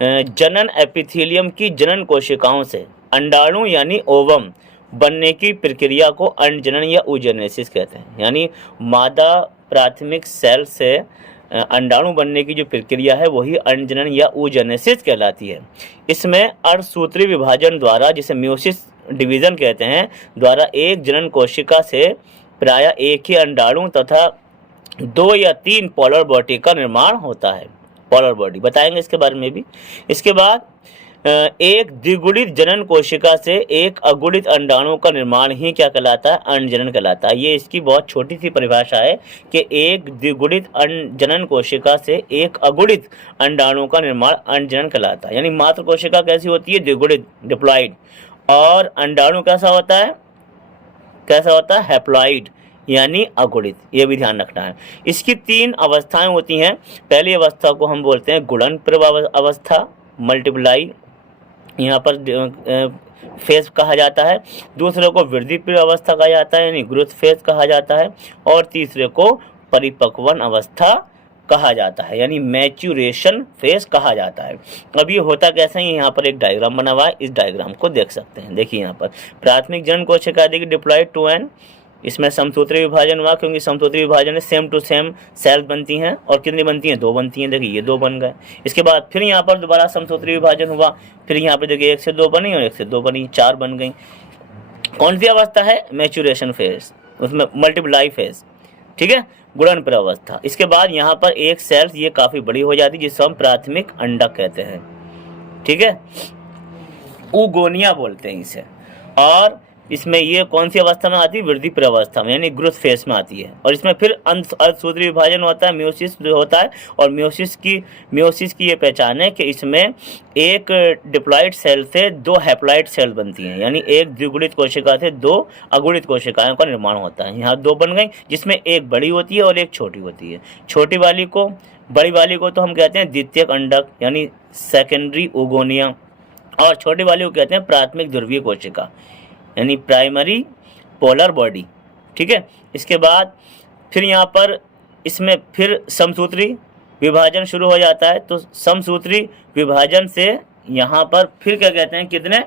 जनन एपिथेलियम की जनन कोशिकाओं से अंडाणु यानी ओवम बनने की प्रक्रिया को अंडजनन या oogenesis कहते हैं। यानी मादा प्राथमिक सेल से अंडाणु बनने की जो प्रक्रिया है वही अंडजनन या oogenesis कहलाती है। इसमें अर्धसूत्री विभाजन द्वारा, जिसे म्योसिस डिवीजन कहते हैं, द्वारा एक जनन कोशिका से प्रायः एक ही अंडाणु तथा 2 या 3 पोलर बॉडी का निर्माण होता है। पोलर बॉडी बताएंगे इसके बारे में भी। इसके बाद एक द्विगुणित जनन कोशिका से एक अगुणित अंडाणु का निर्माण ही क्या कहलाता है, अंडजनन कहलाता है। ये इसकी बहुत छोटी सी परिभाषा है कि एक द्विगुणित जनन कोशिका से एक अगुणित अंडाणु का निर्माण अंडजनन कहलाता है। यानी मात्र कोशिका कैसी होती है, द्विगुणित, डिप्लॉइड, और अंडाणु कैसा होता है, हैप्लॉइड यानी अगुणित। ये भी ध्यान रखना है। इसकी 3 अवस्थाएं होती हैं। पहली अवस्था को हम बोलते हैं गुणन अवस्था, मल्टीप्लाई यहाँ पर फेज कहा जाता है। दूसरे को वृद्धि अवस्था कहा जाता है यानी ग्रोथ फेज कहा जाता है। और तीसरे को परिपक्वन अवस्था कहा जाता है यानी मैच्यूरेशन फेज कहा जाता है। अब ये होता कैसे है, यहाँ पर एक डायग्राम बना हुआ है, इस डायग्राम को देख सकते हैं। देखिए यहाँ पर प्राथमिक जनन कोशिका देखिए डिप्लॉइड टू एन, इसमें समसूत्री विभाजन हुआ क्योंकि समसूत्री विभाजन में सेम टू सेम सेल्स बनती हैं और कितनी बनती हैं, 2 बनती हैं। देखिए ये 2 बन गए। इसके बाद फिर यहाँ पर दोबारा समसूत्री विभाजन हुआ, फिर यहाँ पे देखिए 1 से 2 बनी और 1 से 2 बनी, 4 बन गई। कौन सी अवस्था है, मैच्यूरेशन फेज, उसमें मल्टीप्लाई फेज, ठीक है, गुणन अवस्था। इसके बाद यहाँ पर एक सेल्स ये काफ़ी बड़ी हो जाती है जिसको हम प्राथमिक अंडक कहते हैं, ठीक है, ऊगोनिया बोलते हैं इसे। और इसमें ये कौन सी अवस्था में आती है, वृद्धि अवस्था में यानी ग्रोथ फेज में आती है। और इसमें फिर अर्धसूत्री विभाजन होता है, म्योसिस जो होता है। और म्योसिस की ये पहचान है कि इसमें एक डिप्लॉइड सेल से 2 हैप्लॉइड सेल बनती हैं यानी एक द्विगुणित कोशिका से 2 अगुणित कोशिकाओं का निर्माण होता है। यहाँ 2 बन गई जिसमें एक बड़ी होती है और एक छोटी होती है। बड़ी वाली को तो हम कहते हैं द्वितीयक अंडक यानी सेकेंडरी ओगोनिया, और छोटी वाली को कहते हैं प्राथमिक ध्रुवीय कोशिका यानी प्राइमरी पोलर बॉडी, ठीक है। इसके बाद फिर यहाँ पर इसमें फिर समसूत्री विभाजन शुरू हो जाता है। तो समसूत्री विभाजन से यहाँ पर फिर क्या कहते हैं, कितने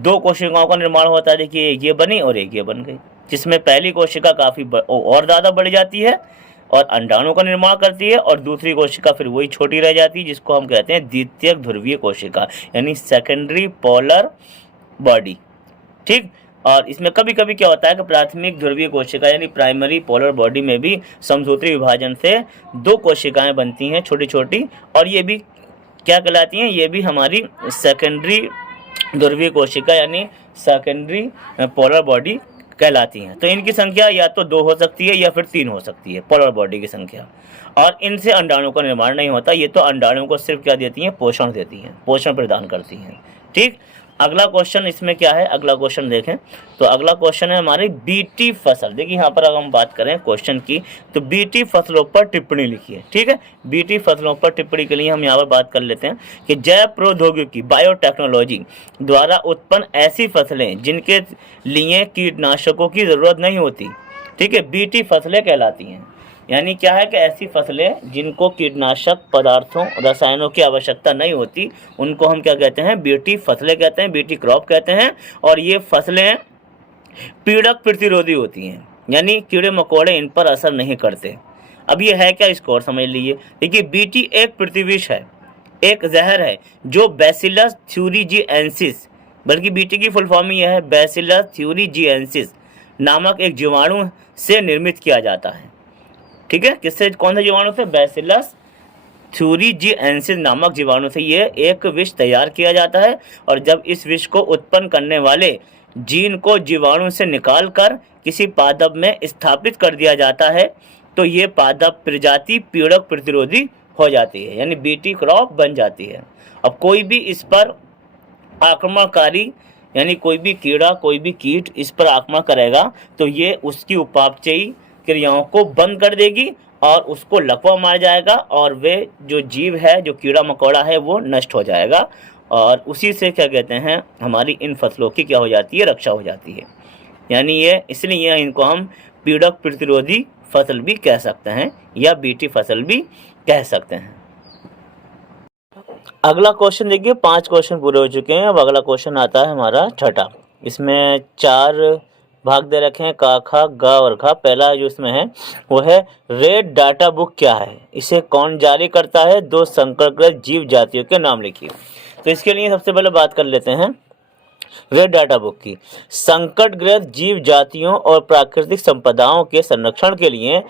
2 कोशिकाओं का निर्माण होता है। देखिए एक ये बनी और एक ये बन गई, जिसमें पहली कोशिका काफ़ी और ज़्यादा बढ़ जाती है और अंडाणु का निर्माण करती है, और दूसरी कोशिका फिर वही छोटी रह जाती है जिसको हम कहते हैं द्वितीयक ध्रुवीय कोशिका यानी सेकेंडरी पोलर बॉडी, ठीक। और इसमें कभी कभी क्या होता है कि प्राथमिक ध्रुवीय कोशिका यानी प्राइमरी पोलर बॉडी में भी समसूत्री विभाजन से 2 कोशिकाएं बनती हैं छोटी छोटी, और ये भी क्या कहलाती हैं, ये भी हमारी सेकेंडरी ध्रुवीय कोशिका यानी सेकेंडरी पोलर बॉडी कहलाती हैं। तो इनकी संख्या या तो 2 हो सकती है या फिर 3 हो सकती है, पोलर बॉडी की संख्या। और इनसे अंडाणु का निर्माण नहीं होता, ये तो अंडाणु को सिर्फ क्या देती हैं, पोषण देती हैं, पोषण प्रदान करती हैं, ठीक। अगला क्वेश्चन इसमें क्या है, अगला क्वेश्चन देखें तो अगला क्वेश्चन है हमारी बीटी फसल। देखिए यहाँ पर अगर हम बात करें क्वेश्चन की तो बीटी फसलों पर टिप्पणी लिखिए। ठीक है, बीटी फसलों पर टिप्पणी के लिए हम यहाँ पर बात कर लेते हैं कि जैव प्रौद्योगिकी बायोटेक्नोलॉजी द्वारा उत्पन्न ऐसी फसलें जिनके लिए कीटनाशकों की ज़रूरत नहीं होती, ठीक है, बीटी फसलें कहलाती हैं। यानी क्या है कि ऐसी फसलें जिनको कीटनाशक पदार्थों रसायनों की आवश्यकता नहीं होती उनको हम क्या कहते हैं, बीटी फसलें कहते हैं, बीटी क्रॉप कहते हैं। और ये फसलें पीड़क प्रतिरोधी होती हैं, यानी कीड़े मकोड़े इन पर असर नहीं करते। अब ये है क्या, इसको और समझ लीजिए। देखिए बीटी एक प्रतिविष है, एक जहर है जो बैसिलस थ्यूरिजिएंसिस, बल्कि बीटी की फुल फॉर्म यह है बैसिलस थ्यूरिजिएंसिस नामक एक जीवाणु से निर्मित किया जाता है। ठीक है, किससे, कौन से जीवाणु से, बैसिलस थ्यूरिजिएंसिस नामक जीवाणु से ये एक विष तैयार किया जाता है। और जब इस विष को उत्पन्न करने वाले जीन को जीवाणु से निकालकर किसी पादप में स्थापित कर दिया जाता है तो ये पादप प्रजाति पीड़क प्रतिरोधी हो जाती है, यानी बीटी क्रॉप बन जाती है। अब कोई भी इस पर आक्रमणकारी, यानी कोई भी कीड़ा, कोई भी कीट इस पर आक्रमण करेगा तो ये उसकी उपापचयी क्रियाओं को बंद कर देगी और उसको लकवा मार जाएगा और वे जो जीव है, जो कीड़ा मकोड़ा है, वो नष्ट हो जाएगा। और उसी से क्या कहते हैं, हमारी इन फसलों की क्या हो जाती है, रक्षा हो जाती है। यानी ये इसलिए इनको हम पीड़क प्रतिरोधी फसल भी कह सकते हैं या बीटी फसल भी कह सकते हैं। अगला क्वेश्चन देखिए, 5 क्वेश्चन पूरे हो चुके हैं। अब अगला क्वेश्चन आता है हमारा छठा। इसमें 4 भाग दे रखे हैं, का, खा, गा और घा। पहला जो इसमें है वो है रेड डाटा बुक क्या है, इसे कौन जारी करता है, 2 संकरग्रस्त जीव जातियों के नाम लिखिए। तो इसके लिए सबसे पहले बात कर लेते हैं रेड डाटा बुक की। संकटग्रस्त जीव जातियों और प्राकृतिक संपदाओं के संरक्षण के लिए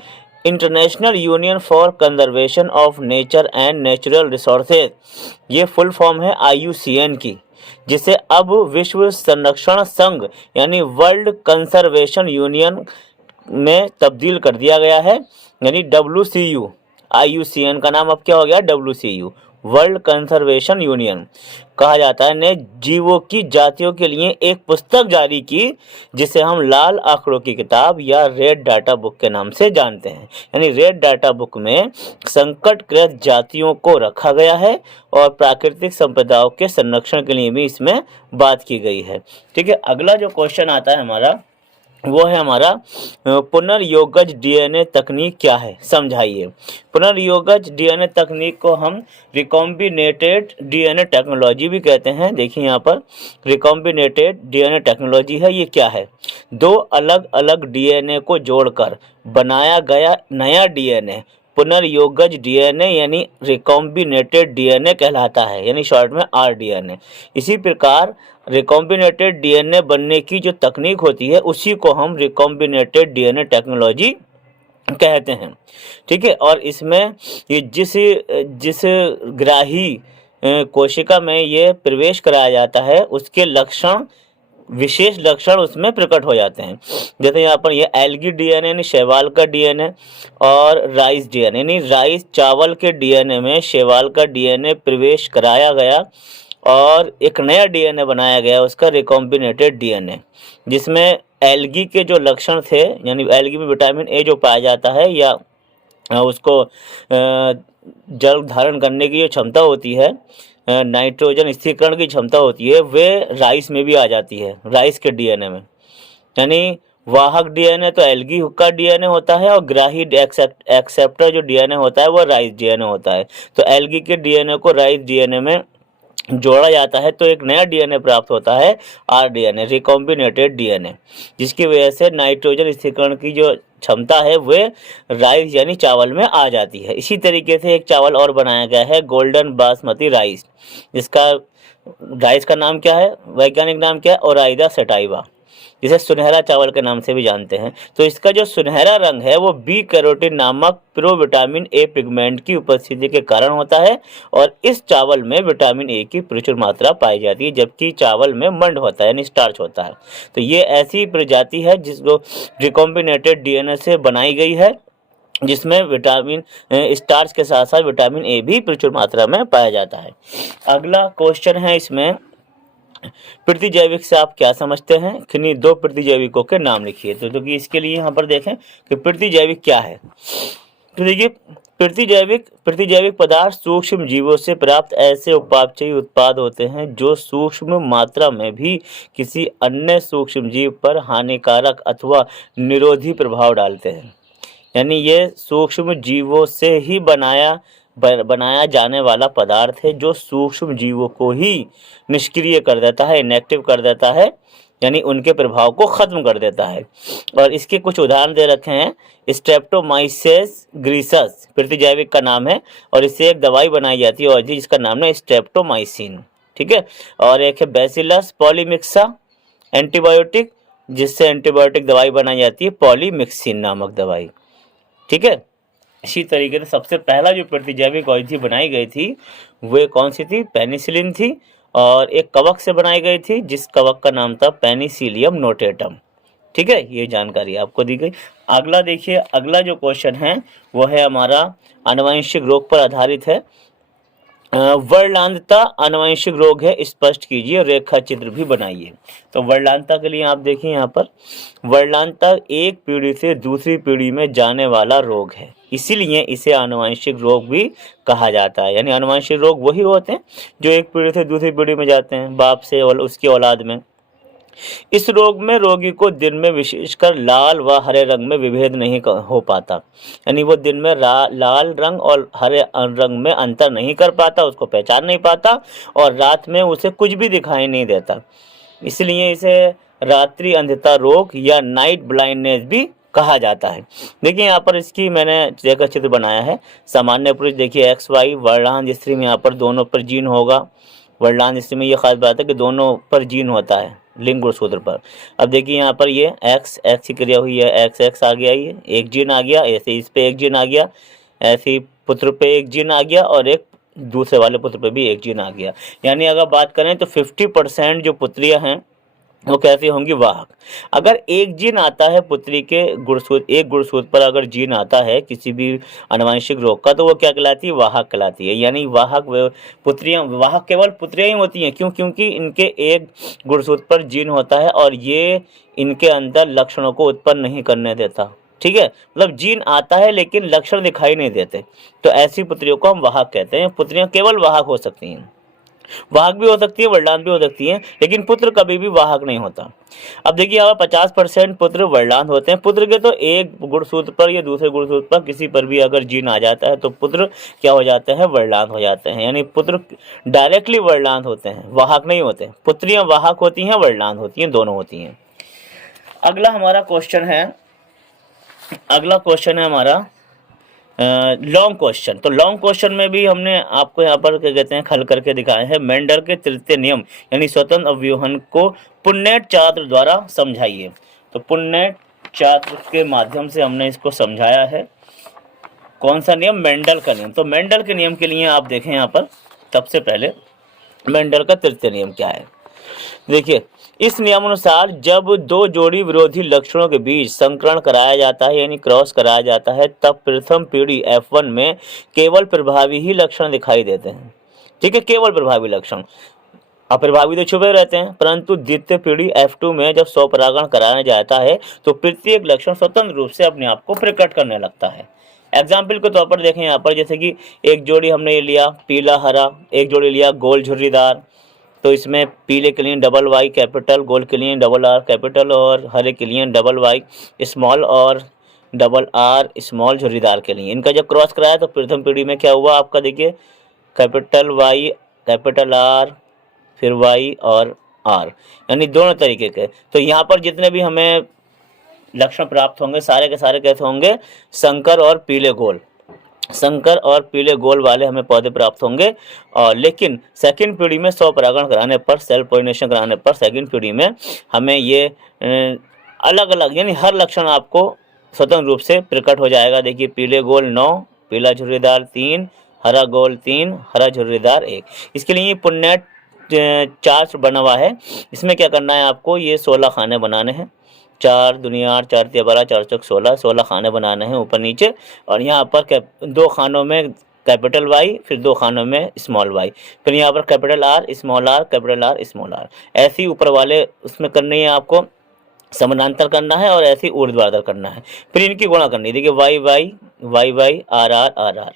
international union for conservation of nature and natural resources, ये फुल फॉर्म है IUCN की, जिसे अब विश्व संरक्षण संघ यानी वर्ल्ड कंजर्वेशन यूनियन में तब्दील कर दिया गया है, यानी WCU। IUCN का नाम अब क्या हो गया, WCU, वर्ल्ड कंजर्वेशन यूनियन कहा जाता है। ने जीवों की जातियों के लिए एक पुस्तक जारी की जिसे हम लाल आंकड़ों की किताब या रेड डाटा बुक के नाम से जानते हैं। यानी रेड डाटा बुक में संकटग्रस्त जातियों को रखा गया है और प्राकृतिक संपदाओं के संरक्षण के लिए भी इसमें बात की गई है। ठीक है, अगला जो क्वेश्चन आता है हमारा वो है हमारा पुनर्योगज DNA तकनीक क्या है, समझाइए। पुनर्योगज DNA तकनीक को हम रिकॉम्बिनेटेड DNA टेक्नोलॉजी भी कहते हैं। देखिए यहाँ पर रिकॉम्बिनेटेड DNA टेक्नोलॉजी है, ये क्या है, 2 अलग अलग DNA को जोड़कर बनाया गया नया DNA पुनर्योगज DNA यानी रिकॉम्बिनेटेड DNA कहलाता है, यानी शॉर्ट में RDNA। इसी प्रकार रिकॉम्बिनेटेड DNA बनने की जो तकनीक होती है उसी को हम रिकॉम्बिनेटेड DNA टेक्नोलॉजी कहते हैं। ठीक है, और इसमें ये जिस ग्राही कोशिका में ये प्रवेश कराया जाता है उसके लक्षण, विशेष लक्षण उसमें प्रकट हो जाते हैं। जैसे यहाँ पर ये एल्गी DNA यानी शैवाल का DNA और राइस DNA यानी राइस चावल के DNA में शैवाल का DNA प्रवेश कराया गया और एक नया DNA बनाया गया, उसका रिकॉम्बिनेटेड DNA, जिसमें एल्गी के जो लक्षण थे, यानी एल्गी में विटामिन A जो पाया जाता है या उसको जल धारण करने की जो क्षमता होती है, नाइट्रोजन स्थिरीकरण की क्षमता होती है, वे राइस में भी आ जाती है, राइस के DNA में। यानी वाहक DNA तो एल्गी का DNA होता है और ग्राही एक्सेप्टर जो DNA होता है वो राइस DNA होता है। तो एल्गी के DNA को राइस DNA में जोड़ा जाता है तो एक नया DNA प्राप्त होता है, RDNA, रिकॉम्बिनेटेड DNA, जिसकी वजह से नाइट्रोजन स्थिरीकरण की जो क्षमता है वे राइस यानी चावल में आ जाती है। इसी तरीके से एक चावल और बनाया गया है, गोल्डन बासमती राइस, जिसका राइस का नाम क्या है, वैज्ञानिक नाम क्या है, ओराइदा सटाइवा, जिसे सुनहरा चावल के नाम से भी जानते हैं। तो इसका जो सुनहरा रंग है वो बी कैरोटीन नामक प्रोविटामिन A पिगमेंट की उपस्थिति के कारण होता है और इस चावल में विटामिन A की प्रचुर मात्रा पाई जाती है, जबकि चावल में मंड होता है यानी स्टार्च होता है। तो ये ऐसी प्रजाति है जिसको रिकॉम्बिनेटेड DNA से बनाई गई है, जिसमें विटामिन स्टार्च के साथ साथ विटामिन A भी प्रचुर मात्रा में पाया जाता है। अगला क्वेश्चन है इसमें प्रतिजैविक से आप क्या समझते हैं? किन्हीं दो प्रतिजैविकों के नाम लिखिए। तो कि इसके लिए यहाँ पर देखें कि प्रतिजैविक क्या है। तो देखिए, प्रतिजैविक पदार्थ सूक्ष्म जीवों से प्राप्त ऐसे उपापचयी उत्पाद होते हैं जो सूक्ष्म मात्रा में भी किसी अन्य सूक्ष्म जीव पर हानिकारक अथवा निरोधी प्रभाव डालते हैं। यानी ये सूक्ष्म जीवों से ही बनाया जाने वाला पदार्थ है जो सूक्ष्म जीवों को ही निष्क्रिय कर देता है, इनएक्टिव कर देता है, यानी उनके प्रभाव को खत्म कर देता है। और इसके कुछ उदाहरण दे रखे हैं। स्ट्रेप्टोमाइसेस ग्रीसस प्रतिजैविक का नाम है और इससे एक दवाई बनाई जाती है और जिसका नाम है स्ट्रेप्टोमाइसिन। ठीक है। और एक है बैसिलस पॉलीमिक्सा एंटीबायोटिक, जिससे एंटीबायोटिक दवाई बनाई जाती है पॉलीमिक्सिन नामक दवाई। ठीक है। इसी तरीके से सबसे पहला जो प्रतिजैविक औषधि बनाई गई थी वो कौन सी थी? पेनिसिलिन थी। और एक कवक से बनाई गई थी जिस कवक का नाम था पेनिसिलियम नोटेटम। ठीक है, ये जानकारी आपको दी गई। अगला देखिए, अगला जो क्वेश्चन है वो है हमारा आनुवंशिक रोग पर आधारित है। वर्णांतता आनुवंशिक रोग है, स्पष्ट कीजिए, रेखा चित्र भी बनाइए। तो वर्णांतता के लिए आप देखिए यहाँ पर, वर्णांतता एक पीढ़ी से दूसरी पीढ़ी में जाने वाला रोग है, इसीलिए इसे आनुवंशिक रोग भी कहा जाता है। यानी आनुवंशिक रोग वही होते हैं जो एक पीढ़ी से दूसरी पीढ़ी में जाते हैं, बाप से और उसकी औलाद में। इस रोग में रोगी को दिन में विशेषकर लाल व हरे रंग में विभेद नहीं हो पाता। यानी वो दिन में लाल रंग और हरे रंग में अंतर नहीं कर पाता, उसको पहचान नहीं पाता, और रात में उसे कुछ भी दिखाई नहीं देता। इसलिए इसे रात्रि अंधता रोग या नाइट ब्लाइंडनेस भी कहा जाता है। देखिए यहाँ पर इसकी मैंने रेखा चित्र बनाया है। सामान्य पुरुष देखिए XY, वर्णांध स्त्री में यहाँ पर दोनों पर जीन होगा। वर्णांध स्त्री में ये खास बात है कि दोनों पर जीन होता है लिंग गुणसूत्र पर। अब देखिए यहाँ पर ये एक्स की क्रिया हुई है, XX आ गया, ये एक जीन आ गया, ऐसे इस पे एक जीन आ गया, ऐसे पुत्र पे एक जीन आ गया और एक दूसरे वाले पुत्र पे भी एक जीन आ गया। यानी अगर बात करें तो 50% जो पुत्रियां हैं वो कैसी होंगी? वाहक। अगर एक जीन आता है पुत्री के गुणसूत्र, एक गुणसूत्र पर अगर जीन आता है किसी भी आनुवंशिक रोग का, तो वो क्या कहलाती है? वाहक कहलाती है। यानी वाहक पुत्रियां, वाहक केवल पुत्रियां ही होती हैं। क्यों? क्योंकि इनके एक गुणसूत्र पर जीन होता है और ये इनके अंदर लक्षणों को उत्पन्न नहीं करने देता। ठीक है, मतलब जीन आता है लेकिन लक्षण दिखाई नहीं देते, तो ऐसी पुत्रियों को हम वाहक कहते हैं। पुत्रियां केवल वाहक हो सकती हैं, वाहक भी हो सकती है, वर्णांत भी हो सकती है, लेकिन पुत्र कभी भी वाहक नहीं होता। अब देखिए यहाँ 50% पुत्र वर्णांत होते हैं। पुत्र के तो एक गुणसूत्र पर या दूसरे गुणसूत्र पर किसी पर भी अगर जीन आ जाता है तो पुत्र क्या हो जाते हैं? वर्णांत हो जाते हैं। यानी पुत्र डायरेक्टली वर्णांत होते हैं, वाहक नहीं होते। पुत्रियां वाहक होती हैं, वर्णांत होती हैं, दोनों होती हैं। अगला क्वेश्चन है हमारा लॉन्ग क्वेश्चन। तो लॉन्ग क्वेश्चन में भी हमने आपको यहाँ पर क्या कहते हैं खल करके दिखाए हैं। मेंडल के तृतीय नियम यानी स्वतंत्र अवरोहन को पुन्नेट चात्र द्वारा समझाइए। तो पुन्नेट चात्र के माध्यम से हमने इसको समझाया है। कौन सा नियम? मेंडल का नियम। तो मेंडल के नियम के लिए आप देखें यहाँ पर, सबसे पहले मेंडल का तृतीय नियम क्या है? देखिए, इस नियमानुसार जब दो जोड़ी विरोधी लक्षणों के बीच संकरण कराया जाता है यानी क्रॉस कराया जाता है, तब प्रथम पीढ़ी F1 में केवल प्रभावी ही लक्षण दिखाई देते हैं। ठीक है, केवल प्रभावी लक्षण, अप्रभावी तो छुपे रहते हैं। परंतु द्वितीय पीढ़ी F2 में जब स्वपरागण कराया जाता है तो प्रत्येक लक्षण स्वतंत्र रूप से अपने आप को प्रकट करने लगता है। एग्जाम्पल के तौर पर देखें यहाँ पर, जैसे कि एक जोड़ी हमने ये लिया पीला हरा, एक जोड़ी लिया गोल झुर्रीदार, तो इसमें पीले के लिए डबल Y कैपिटल, गोल के लिए डबल R कैपिटल और हरे के लिए डबल Y स्मॉल और डबल R स्मॉल झुर्रीदार के लिए। इनका जब क्रॉस कराया तो प्रथम पीढ़ी में क्या हुआ आपका? देखिए कैपिटल Y कैपिटल R फिर Y और R, यानी दोनों तरीके के। तो यहाँ पर जितने भी हमें लक्षण प्राप्त होंगे सारे के सारे कैसे होंगे? संकर और पीले गोल, संकर और पीले गोल वाले हमें पौधे प्राप्त होंगे। और लेकिन सेकंड पीढ़ी में स्वपरागण कराने पर, सेल्फ पॉलिनेशन कराने पर सेकंड पीढ़ी में हमें ये अलग अलग यानी हर लक्षण आपको स्वतंत्र रूप से प्रकट हो जाएगा। देखिए पीले गोल 9, पीला झुर्रीदार 3, हरा गोल 3, हरा झुर्रीदार 1। इसके लिए पुन्नेट चार्ट बना हुआ है। इसमें क्या करना है आपको? ये 16 खाने बनाने हैं। 4 दुनिया 8 4 12 4 चौक 16 खाने बनाने हैं ऊपर नीचे। और यहाँ पर दो खानों में कैपिटल वाई, फिर 2 खानों में स्मॉल वाई, फिर यहाँ पर capital R, capital R, small R. ऐसे ही ऊपर वाले उसमें करनी है आपको, समानांतर करना है और ऐसे ही ऊर्ध्वाधर करना है। फिर इनकी गुणा करनी है। देखिए Y Y, Y Y, R R, R R.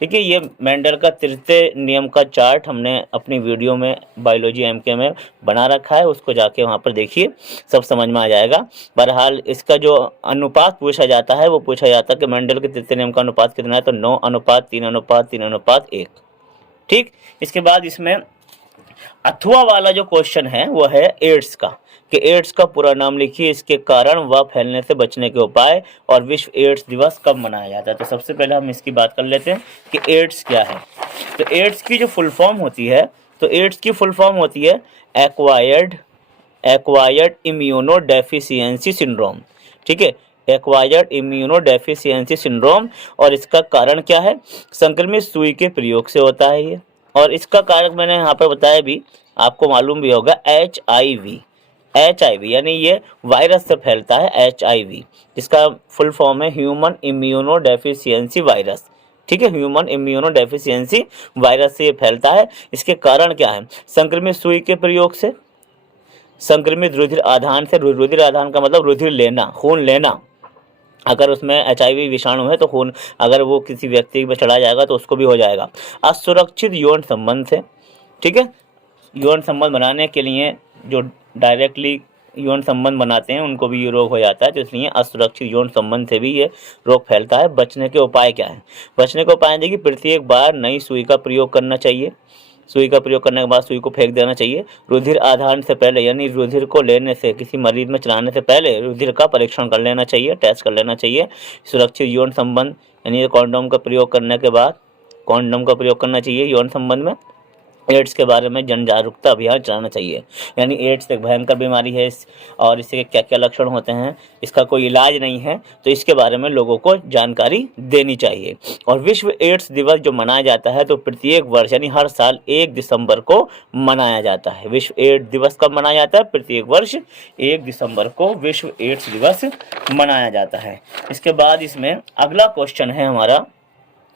देखिए ये मेंडल का तृतीय नियम का चार्ट हमने अपनी वीडियो में बायोलॉजी एमके में बना रखा है, उसको जाके वहाँ पर देखिए, सब समझ में आ जाएगा। बहरहाल इसका जो अनुपात पूछा जाता है वो पूछा जाता है कि मेंडल के तृतीय नियम का अनुपात कितना है, तो 9:3:3:3:1। ठीक। इसके बाद इसमें अथवा वाला जो क्वेश्चन है वो है एड्स का, कि एड्स का पूरा नाम लिखिए, इसके कारण व फैलने से बचने के उपाय, और विश्व एड्स दिवस कब मनाया जाता है। तो सबसे पहले हम इसकी बात कर लेते हैं कि एड्स क्या है। तो एड्स की जो फुल फॉर्म होती है, तो एड्स की फुल फॉर्म होती है एक्वायर्ड इम्यूनोडेफिशिएंसी सिंड्रोम। ठीक है, एक्वायर्ड इम्यूनोडेफिशिएंसी सिंड्रोम। और इसका कारण क्या है, संक्रमित सुई के प्रयोग से होता है ये। और इसका कारण मैंने यहाँ पर बताया भी, आपको मालूम भी होगा, HIV यानी ये वायरस से फैलता है, HIV। इसका फुल फॉर्म है ह्यूमन इम्यूनोडेफिशिएंसी वायरस। ठीक है, ह्यूमन इम्यूनोडेफिशिएंसी वायरस से ये फैलता है। इसके कारण क्या है, संक्रमित सुई के प्रयोग से, संक्रमित रुधिर आधान से, रुधिर आधान का मतलब रुधिर लेना, खून लेना। अगर उसमें HIV विषाणु है तो खून अगर वो किसी व्यक्ति में चढ़ा जाएगा तो उसको भी हो जाएगा। असुरक्षित यौन संबंध से, ठीक है, यौन संबंध बनाने के लिए जो डायरेक्टली यौन संबंध बनाते हैं उनको भी ये रोग हो जाता है, तो इसलिए असुरक्षित यौन संबंध से भी ये रोग फैलता है। बचने के उपाय क्या है, बचने के उपाय देखिए, प्रत्येक बार नई सुई का प्रयोग करना चाहिए, सुई का प्रयोग करने के बाद सुई को फेंक देना चाहिए। रुधिर आधान से पहले, यानी रुधिर को लेने से, किसी मरीज में चलाने से पहले रुधिर का परीक्षण कर लेना चाहिए, टेस्ट कर लेना चाहिए। सुरक्षित यौन संबंध यानी कॉन्डोम का प्रयोग करने के बाद कॉन्डोम का प्रयोग करना चाहिए यौन संबंध में। एड्स के बारे में जन जागरूकता अभियान चलाना चाहिए, यानी एड्स एक भयंकर बीमारी है और इसके क्या क्या लक्षण होते हैं, इसका कोई इलाज नहीं है, तो इसके बारे में लोगों को जानकारी देनी चाहिए। और विश्व एड्स दिवस जो मनाया जाता है तो प्रत्येक वर्ष यानी हर साल 1 दिसंबर को मनाया जाता है। विश्व एड्स दिवस कब मनाया जाता है, प्रत्येक वर्ष 1 दिसंबर को विश्व एड्स दिवस मनाया जाता है। इसके बाद इसमें अगला क्वेश्चन है हमारा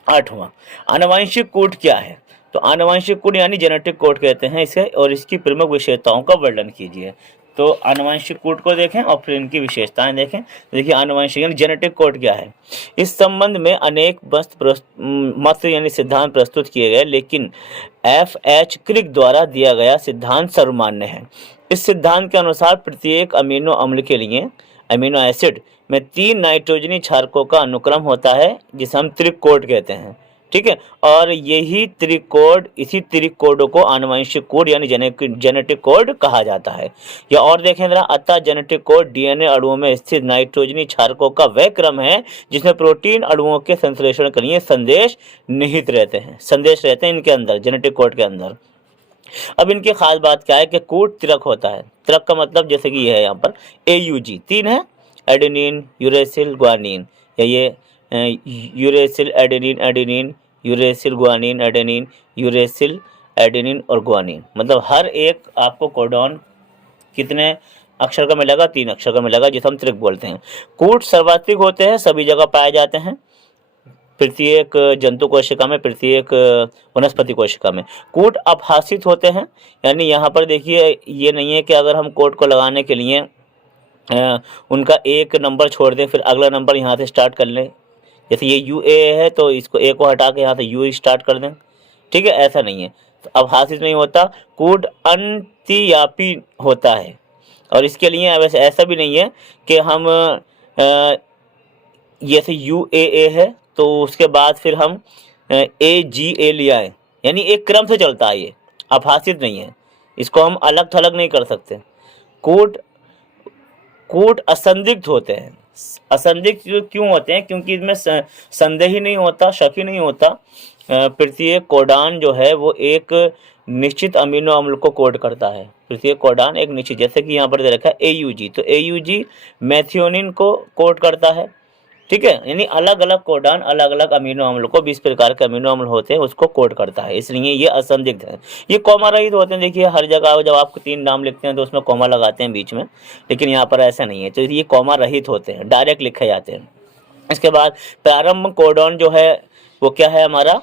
8वां, आनुवंशिक कोड क्या है। तो आनुवंशिक कोड यानी जेनेटिक कोड कहते हैं इसे, और इसकी प्रमुख विशेषताओं का वर्णन कीजिए। तो आनुवंशिक कोड को देखें और फिर इनकी विशेषताएं देखें। देखिए आनुवंशिक यानी जेनेटिक कोड क्या है, इस संबंध में अनेक मत यानी सिद्धांत प्रस्तुत किए गए, लेकिन FH क्रिक द्वारा दिया गया सिद्धांत सर्वमान्य है। इस सिद्धांत के अनुसार प्रत्येक अमीनो अम्ल के लिए, अमीनो एसिड में 3 नाइट्रोजनी क्षारकों का अनुक्रम होता है जिसे हम त्रिक कोड कहते हैं। ठीक है, और यही त्रिक कोड, इसी त्रिक कोड को आनुवंशिक कोड यानी जेनेटिक कोड कहा जाता है। या और देखें जरा, अतः जेनेटिक कोड DNA अणुओं में स्थित नाइट्रोजनी क्षारकों का वह क्रम है जिसमें प्रोटीन अणुओं के संश्लेषण के लिए संदेश निहित रहते हैं, संदेश रहते हैं इनके अंदर, जेनेटिक कोड के अंदर। अब इनकी खास बात क्या है कि कोड त्रिक होता है। त्रिक का मतलब जैसे कि ये है यहाँ पर AUG 3 है, एडेनिन, यूरेसिल, ग्वानिन, या ये uracil, adenine, adenine, uracil, guanine, adenine, uracil, adenine और ग्वानिन। मतलब हर एक आपको कोडॉन कितने अक्षर का मिलेगा, 3 अक्षर का मिलेगा, जिसे हम त्रिक बोलते हैं। कूट सर्वात्रिक होते हैं, सभी जगह पाए जाते हैं, प्रत्येक जंतु कोशिका में, प्रत्येक वनस्पति कोशिका में। कूट अपहासित होते हैं, यानी यहाँ पर देखिए ये नहीं है कि अगर हम कोड को लगाने के लिए उनका एक नंबर छोड़ दें फिर अगला नंबर यहाँ से स्टार्ट कर लें, जैसे ये UA है तो इसको A को हटा के यहाँ से U स्टार्ट कर दें। ठीक है, ऐसा नहीं है, तो अपहासित नहीं होता। कूट अंत्यव्यापी होता है, और इसके लिए वैसे ऐसा भी नहीं है कि हम जैसे UAA है तो उसके बाद फिर हम AGA ले आए, यानी एक क्रम से चलता है, ये अपहासित नहीं है, इसको हम अलग थलग नहीं कर सकते। कूट असंदिग्ध होते हैं। असंदिग्ध क्यों होते हैं, क्योंकि इसमें संदेह ही नहीं होता, शक ही नहीं होता। प्रत्येक कोडान जो है वो एक निश्चित अमीनो अम्ल को कोड करता है, प्रत्येक कोडान एक निश्चित, जैसे कि यहाँ पर दे रखा है AUG, तो AUG मैथियोनिन को कोड करता है। ठीक है, यानी अलग अलग कोडान अलग अलग अमीनो अम्ल को, 20 प्रकार के अमीनो अम्ल होते हैं उसको कोड करता है, इसलिए ये असंदिग्ध है। ये कॉमा रहित होते हैं, देखिए हर जगह जब आप 3 नाम लिखते हैं तो उसमें कॉमा लगाते हैं बीच में, लेकिन यहाँ पर ऐसा नहीं है, तो ये कॉमा रहित होते हैं, डायरेक्ट लिखे जाते हैं। इसके बाद प्रारंभ कोडॉन जो है वो क्या है हमारा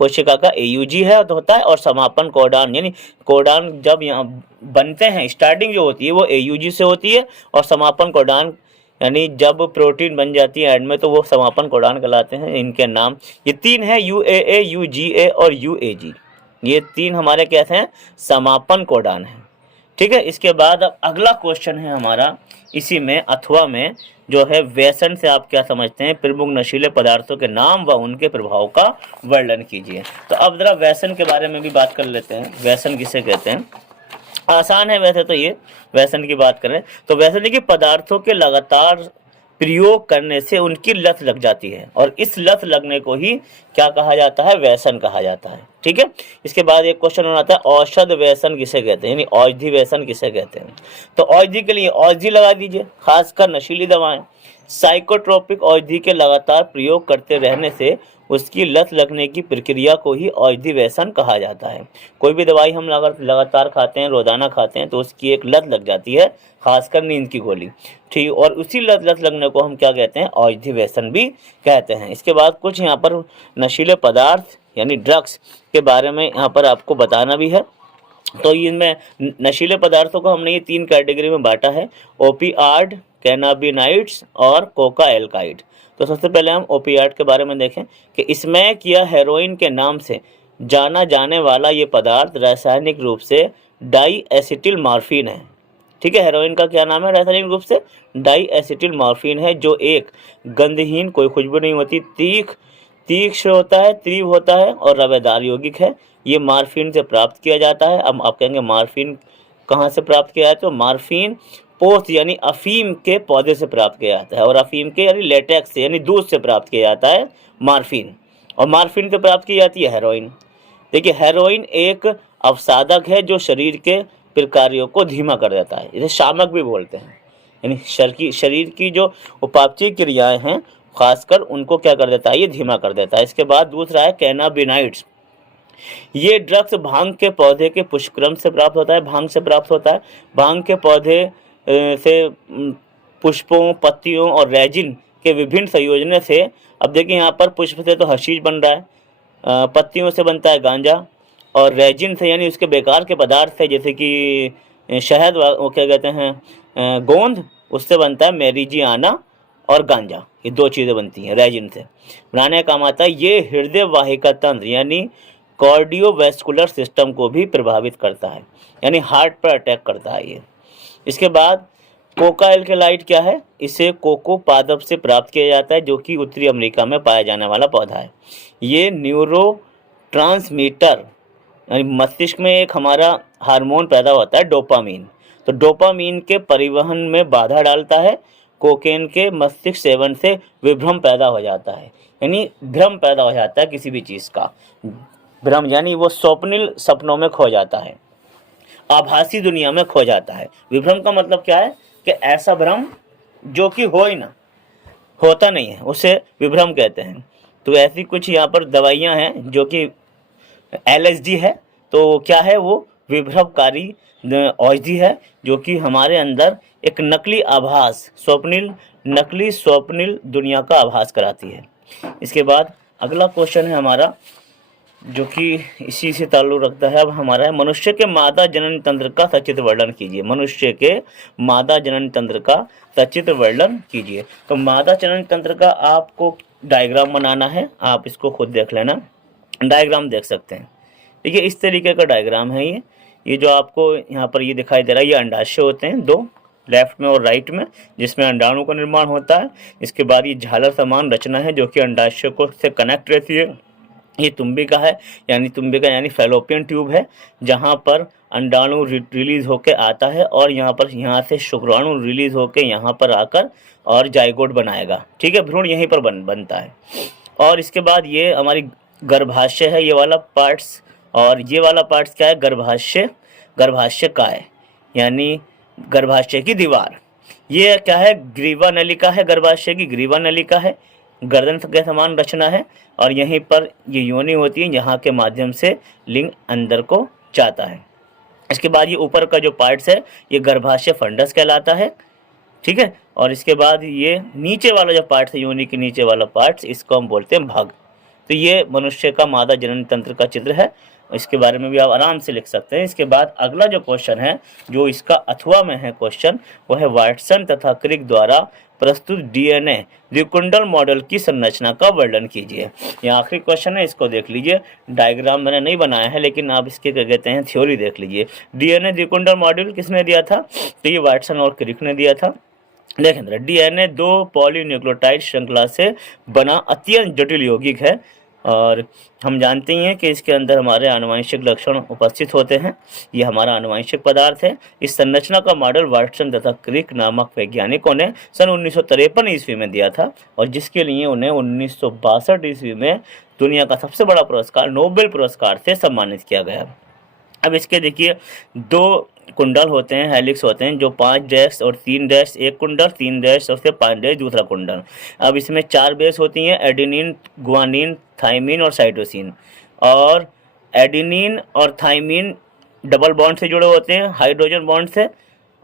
कोशिका का AUG है तो होता है, और समापन कोडान यानी कोडान जब यहाँ बनते हैं, स्टार्टिंग जो होती है वो AUG से होती है, और समापन कोडान यानी जब प्रोटीन बन जाती है एंड में तो वो समापन कोडान कहलाते हैं। इनके नाम ये 3 है, UAA, UGA और UAG। ये 3 हमारे कैसे हैं, समापन कोडान है। ठीक है, इसके बाद अब अगला क्वेश्चन है हमारा इसी में अथवा में, जो है व्यसन से आप क्या समझते हैं, प्रमुख नशीले पदार्थों के नाम व उनके प्रभाव का वर्णन कीजिए। तो अब जरा व्यसन के बारे में भी बात कर लेते हैं। व्यसन किसे कहते हैं, आसान है वैसे तो ये, व्यसन की बात करें तो व्यसन देखिए पदार्थों के लगातार प्रयोग करने से उनकी लत लग जाती है, और इस लत लगने को ही क्या कहा जाता है, व्यसन कहा जाता है। ठीक है, इसके बाद एक क्वेश्चन आता है औषध व्यसन किसे कहते हैं, यानी औषधि व्यसन किसे कहते हैं। तो औषधि के लिए औषधि लगा दीजिए, खासकर नशीली दवाएं। साइकोट्रोपिक औषधि के लगातार प्रयोग करते रहने से उसकी लत लगने की प्रक्रिया को ही औषधि व्यसन कहा जाता है। कोई भी दवाई हम लगातार खाते हैं, रोजाना खाते हैं, तो उसकी एक लत लग जाती है, खासकर नींद की गोली। ठीक, और उसी लत लगने को हम क्या कहते हैं, औषधि व्यसन भी कहते हैं। इसके बाद कुछ यहाँ पर नशीले पदार्थ यानी ड्रग्स के बारे में यहाँ पर आपको बताना भी है। तो इनमें नशीले पदार्थों को हमने ये 3 कैटेगरी में बांटा है, ओपियाड, कैनाबिनाइड्स और कोका एल्काइड। तो सबसे पहले हम ओपियाड के बारे में देखें कि स्मैक या हेरोइन के नाम से जाना जाने वाला ये पदार्थ रासायनिक रूप से डाई एसिटिल मॉर्फिन है। ठीक है, हेरोइन का क्या नाम है, रासायनिक रूप से डाई एसिटिल मॉर्फिन है, जो एक गंधहीन, कोई खुशबू नहीं होती, तीक्ष्ण होता है, तीव्र होता है और रवेदार यौगिक है। ये मॉर्फिन से प्राप्त किया जाता है। अब आप कहेंगे मॉर्फिन कहाँ से प्राप्त किया जाता है, तो मॉर्फिन पोस्त यानी अफीम के पौधे से प्राप्त किया जाता है, और अफीम के यानी लेटेक्स से यानी दूध से प्राप्त किया जाता है मॉर्फिन, और मॉर्फिन से प्राप्त की जाती है हेरोइन। देखिए हेरोइन एक अवसादक है जो शरीर के प्रकार्यों को धीमा कर देता है, इसे शामक भी बोलते हैं, यानी शरीर की जो उपापचय क्रियाएं हैं खासकर उनको क्या कर देता है, ये धीमा कर देता है। इसके बाद दूसरा है कैनाबिनाइड्स। ये ड्रग्स भांग के पौधे के पुष्पक्रम से प्राप्त होता है, भांग से प्राप्त होता है। भांग के पौधे से पुष्पों, पत्तियों और रेजिन के विभिन्न संयोजनों से, अब देखिए यहाँ पर पुष्प से तो हशीश बन रहा है, पत्तियों से बनता है गांजा, और रेजिन से यानी उसके बेकार के पदार्थ से जैसे कि शहद, वो क्या कहते हैं गोंद, उससे बनता है मैरिजियाना और गांजा। ये 2 चीज़ें बनती हैं रेजिन से, बनाने का काम आता है। ये हृदय वाहिका तंत्र यानी कार्डियोवैस्कुलर सिस्टम को भी प्रभावित करता है, यानी हार्ट पर अटैक करता है ये। इसके बाद कोका एल्कलाइड क्या है, इसे कोको पादप से प्राप्त किया जाता है, जो कि उत्तरी अमेरिका में पाया जाने वाला पौधा है। ये न्यूरो ट्रांसमीटर यानी मस्तिष्क में एक हमारा हार्मोन पैदा होता है डोपामीन, तो डोपामीन के परिवहन में बाधा डालता है। कोकेन के मस्तिष्क सेवन से विभ्रम पैदा हो जाता है, यानी भ्रम पैदा हो जाता है किसी भी चीज़ का, भ्रम यानी वो स्वप्निल सपनों में खो जाता है, आभासी दुनिया में खो जाता है। विभ्रम का मतलब क्या है कि ऐसा भ्रम जो कि हो ही ना, होता नहीं है, उसे विभ्रम कहते हैं। तो ऐसी कुछ यहाँ पर दवाइयाँ हैं जो कि LSD है, तो क्या है वो विभ्रमकारी औषधि है जो कि हमारे अंदर एक नकली आभास, नकली स्वप्निल दुनिया का आभास कराती है। इसके बाद अगला क्वेश्चन है हमारा जो कि इसी से ताल्लुक़ रखता है। अब हमारा है मनुष्य के मादा जनन तंत्र का सचित्र वर्णन कीजिए। मनुष्य के मादा जनन तंत्र का सचित्र वर्णन कीजिए। तो मादा जनन तंत्र का आपको डायग्राम बनाना है, आप इसको खुद देख लेना, डायग्राम देख सकते हैं। देखिए इस तरीके का डायग्राम है ये जो आपको यहाँ पर ये दिखाई दे रहा है, ये अंडाशय होते हैं 2, लेफ्ट में और राइट में, जिसमें अंडाणु का निर्माण होता है। इसके बाद ये झालर समान रचना है जो कि अंडाशय को से कनेक्ट रहती है। ये तुम्बिका है, यानी फैलोपियन ट्यूब है, जहाँ पर अंडाणु रिलीज होकर आता है और यहाँ से शुक्राणु रिलीज होकर यहाँ पर आकर और जाइगोट बनाएगा। ठीक है, भ्रूण यहीं पर बनता है। और इसके बाद ये हमारी गर्भाशय है, ये वाला पार्ट्स, और ये वाला पार्ट्स क्या है, गर्भाशय काय यानी गर्भाशय की दीवार। ये क्या है, ग्रीवा नलिका है, गर्भाशय की ग्रीवा नलिका है, गर्दन के समान रचना है, और यहीं पर ये योनि होती है, यहाँ के माध्यम से लिंग अंदर को जाता है। इसके बाद ये ऊपर का जो पार्ट्स है ये गर्भाशय फंडस कहलाता है। ठीक है, और इसके बाद ये नीचे वाला जो पार्ट्स है, योनि के नीचे वाला पार्ट्स, इसको हम बोलते हैं भग। तो ये मनुष्य का मादा जनन तंत्र का चित्र है, इसके बारे में भी आप आराम से लिख सकते हैं। इसके बाद अगला जो क्वेश्चन है, जो इसका अथवा में है क्वेश्चन, वो है वाटसन तथा क्रिक द्वारा प्रस्तुत डीएनए द्विकुंडल मॉडल की संरचना का वर्णन कीजिए। ये आखिरी क्वेश्चन है, इसको देख लीजिए। डायग्राम मैंने नहीं बनाया है, लेकिन आप इसके क्या कहते हैं थ्योरी देख लीजिए। डीएनए द्विकुंडल मॉडल किसने दिया था? तो ये वाटसन और क्रिक ने दिया था। देखें, डीएनए 2 पॉलीन्यूक्लियोटाइड श्रृंखला से बना अत्यंत जटिल यौगिक है, और हम जानते ही हैं कि इसके अंदर हमारे आनुवंशिक लक्षण उपस्थित होते हैं। ये हमारा आनुवंशिक पदार्थ है। इस संरचना का मॉडल वाटसन तथा क्रिक नामक वैज्ञानिकों ने सन 1953 ईस्वी में दिया था, और जिसके लिए उन्हें 1962 ईस्वी में दुनिया का सबसे बड़ा पुरस्कार नोबेल पुरस्कार से सम्मानित किया गया। अब इसके देखिए 2 कुंडल होते हैं, हेलिक्स होते हैं, जो 5 डैश और 3 डैश एक कुंडल, 3 डैश और फिर 5 डैश दूसरा कुंडल। अब इसमें 4 बेस होती हैं, एडेनिन, गुआनिन, थाइमिन और साइटोसिन। और एडेनिन और थाइमिन डबल बॉन्ड से जुड़े होते हैं हाइड्रोजन बॉन्ड से,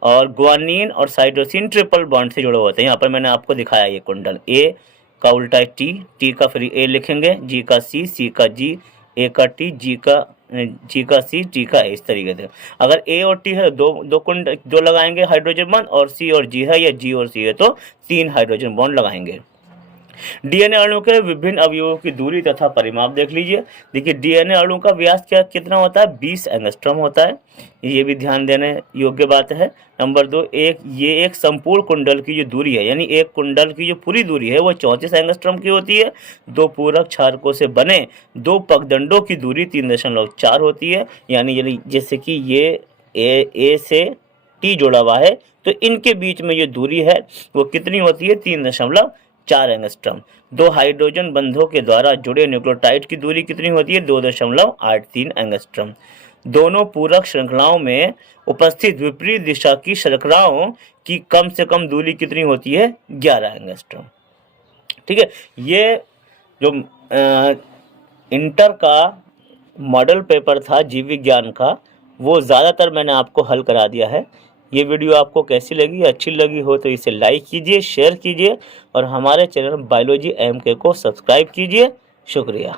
और गुआनिन और साइटोसिन ट्रिपल बॉन्ड से जुड़े होते हैं। यहाँ पर मैंने आपको दिखाया ये कुंडल। ए का उल्टा टी, टी का फिर ए लिखेंगे, जी का सी, सी का जी, ए का टी, जी का सी, टी का ए, इस तरीके से। अगर ए और टी है दो लगाएंगे हाइड्रोजन बॉन्ड, और सी और जी है या जी और सी है तो 3 हाइड्रोजन बॉन्ड लगाएंगे। डीएनए अणु के विभिन्न अवयवों की दूरी तथा परिमाप देख लीजिए। देखिए डीएनए अणु का व्यास कितना होता है? 20 एंगस्ट्रॉम होता है। ये भी ध्यान देने योग्य बात है। नंबर 2, ये एक संपूर्ण कुंडल की जो दूरी है, यानी एक कुंडल की जो पूरी दूरी है वो 34 एंगस्ट्रॉम की होती है। 2 पूरक क्षारकों से बने 2 पगदंडों की दूरी 3.4 होती है। यानी जैसे कि ये ए से टी जुड़ा हुआ है, तो इनके बीच में जो दूरी है वो कितनी होती है? 3.4 एंगस्ट्रॉम। 2 हाइड्रोजन बंधों के द्वारा जुड़े न्यूक्लियोटाइड की दूरी कितनी होती है? 2.83 एंगस्ट्रॉम। दोनों पूरक श्रृंखलाओं में उपस्थित विपरीत दिशा की शर्कराओं की कम से कम दूरी कितनी होती है? 11 एंगस्ट्रॉम। ठीक है, ये जो इंटर का मॉडल पेपर था जीव विज्ञान का, वो ज़्यादातर मैंने आपको हल करा दिया है। ये वीडियो आपको कैसी लगी? अच्छी लगी हो तो इसे लाइक कीजिए, शेयर कीजिए, और हमारे चैनल बायोलॉजी एमके को सब्सक्राइब कीजिए। शुक्रिया।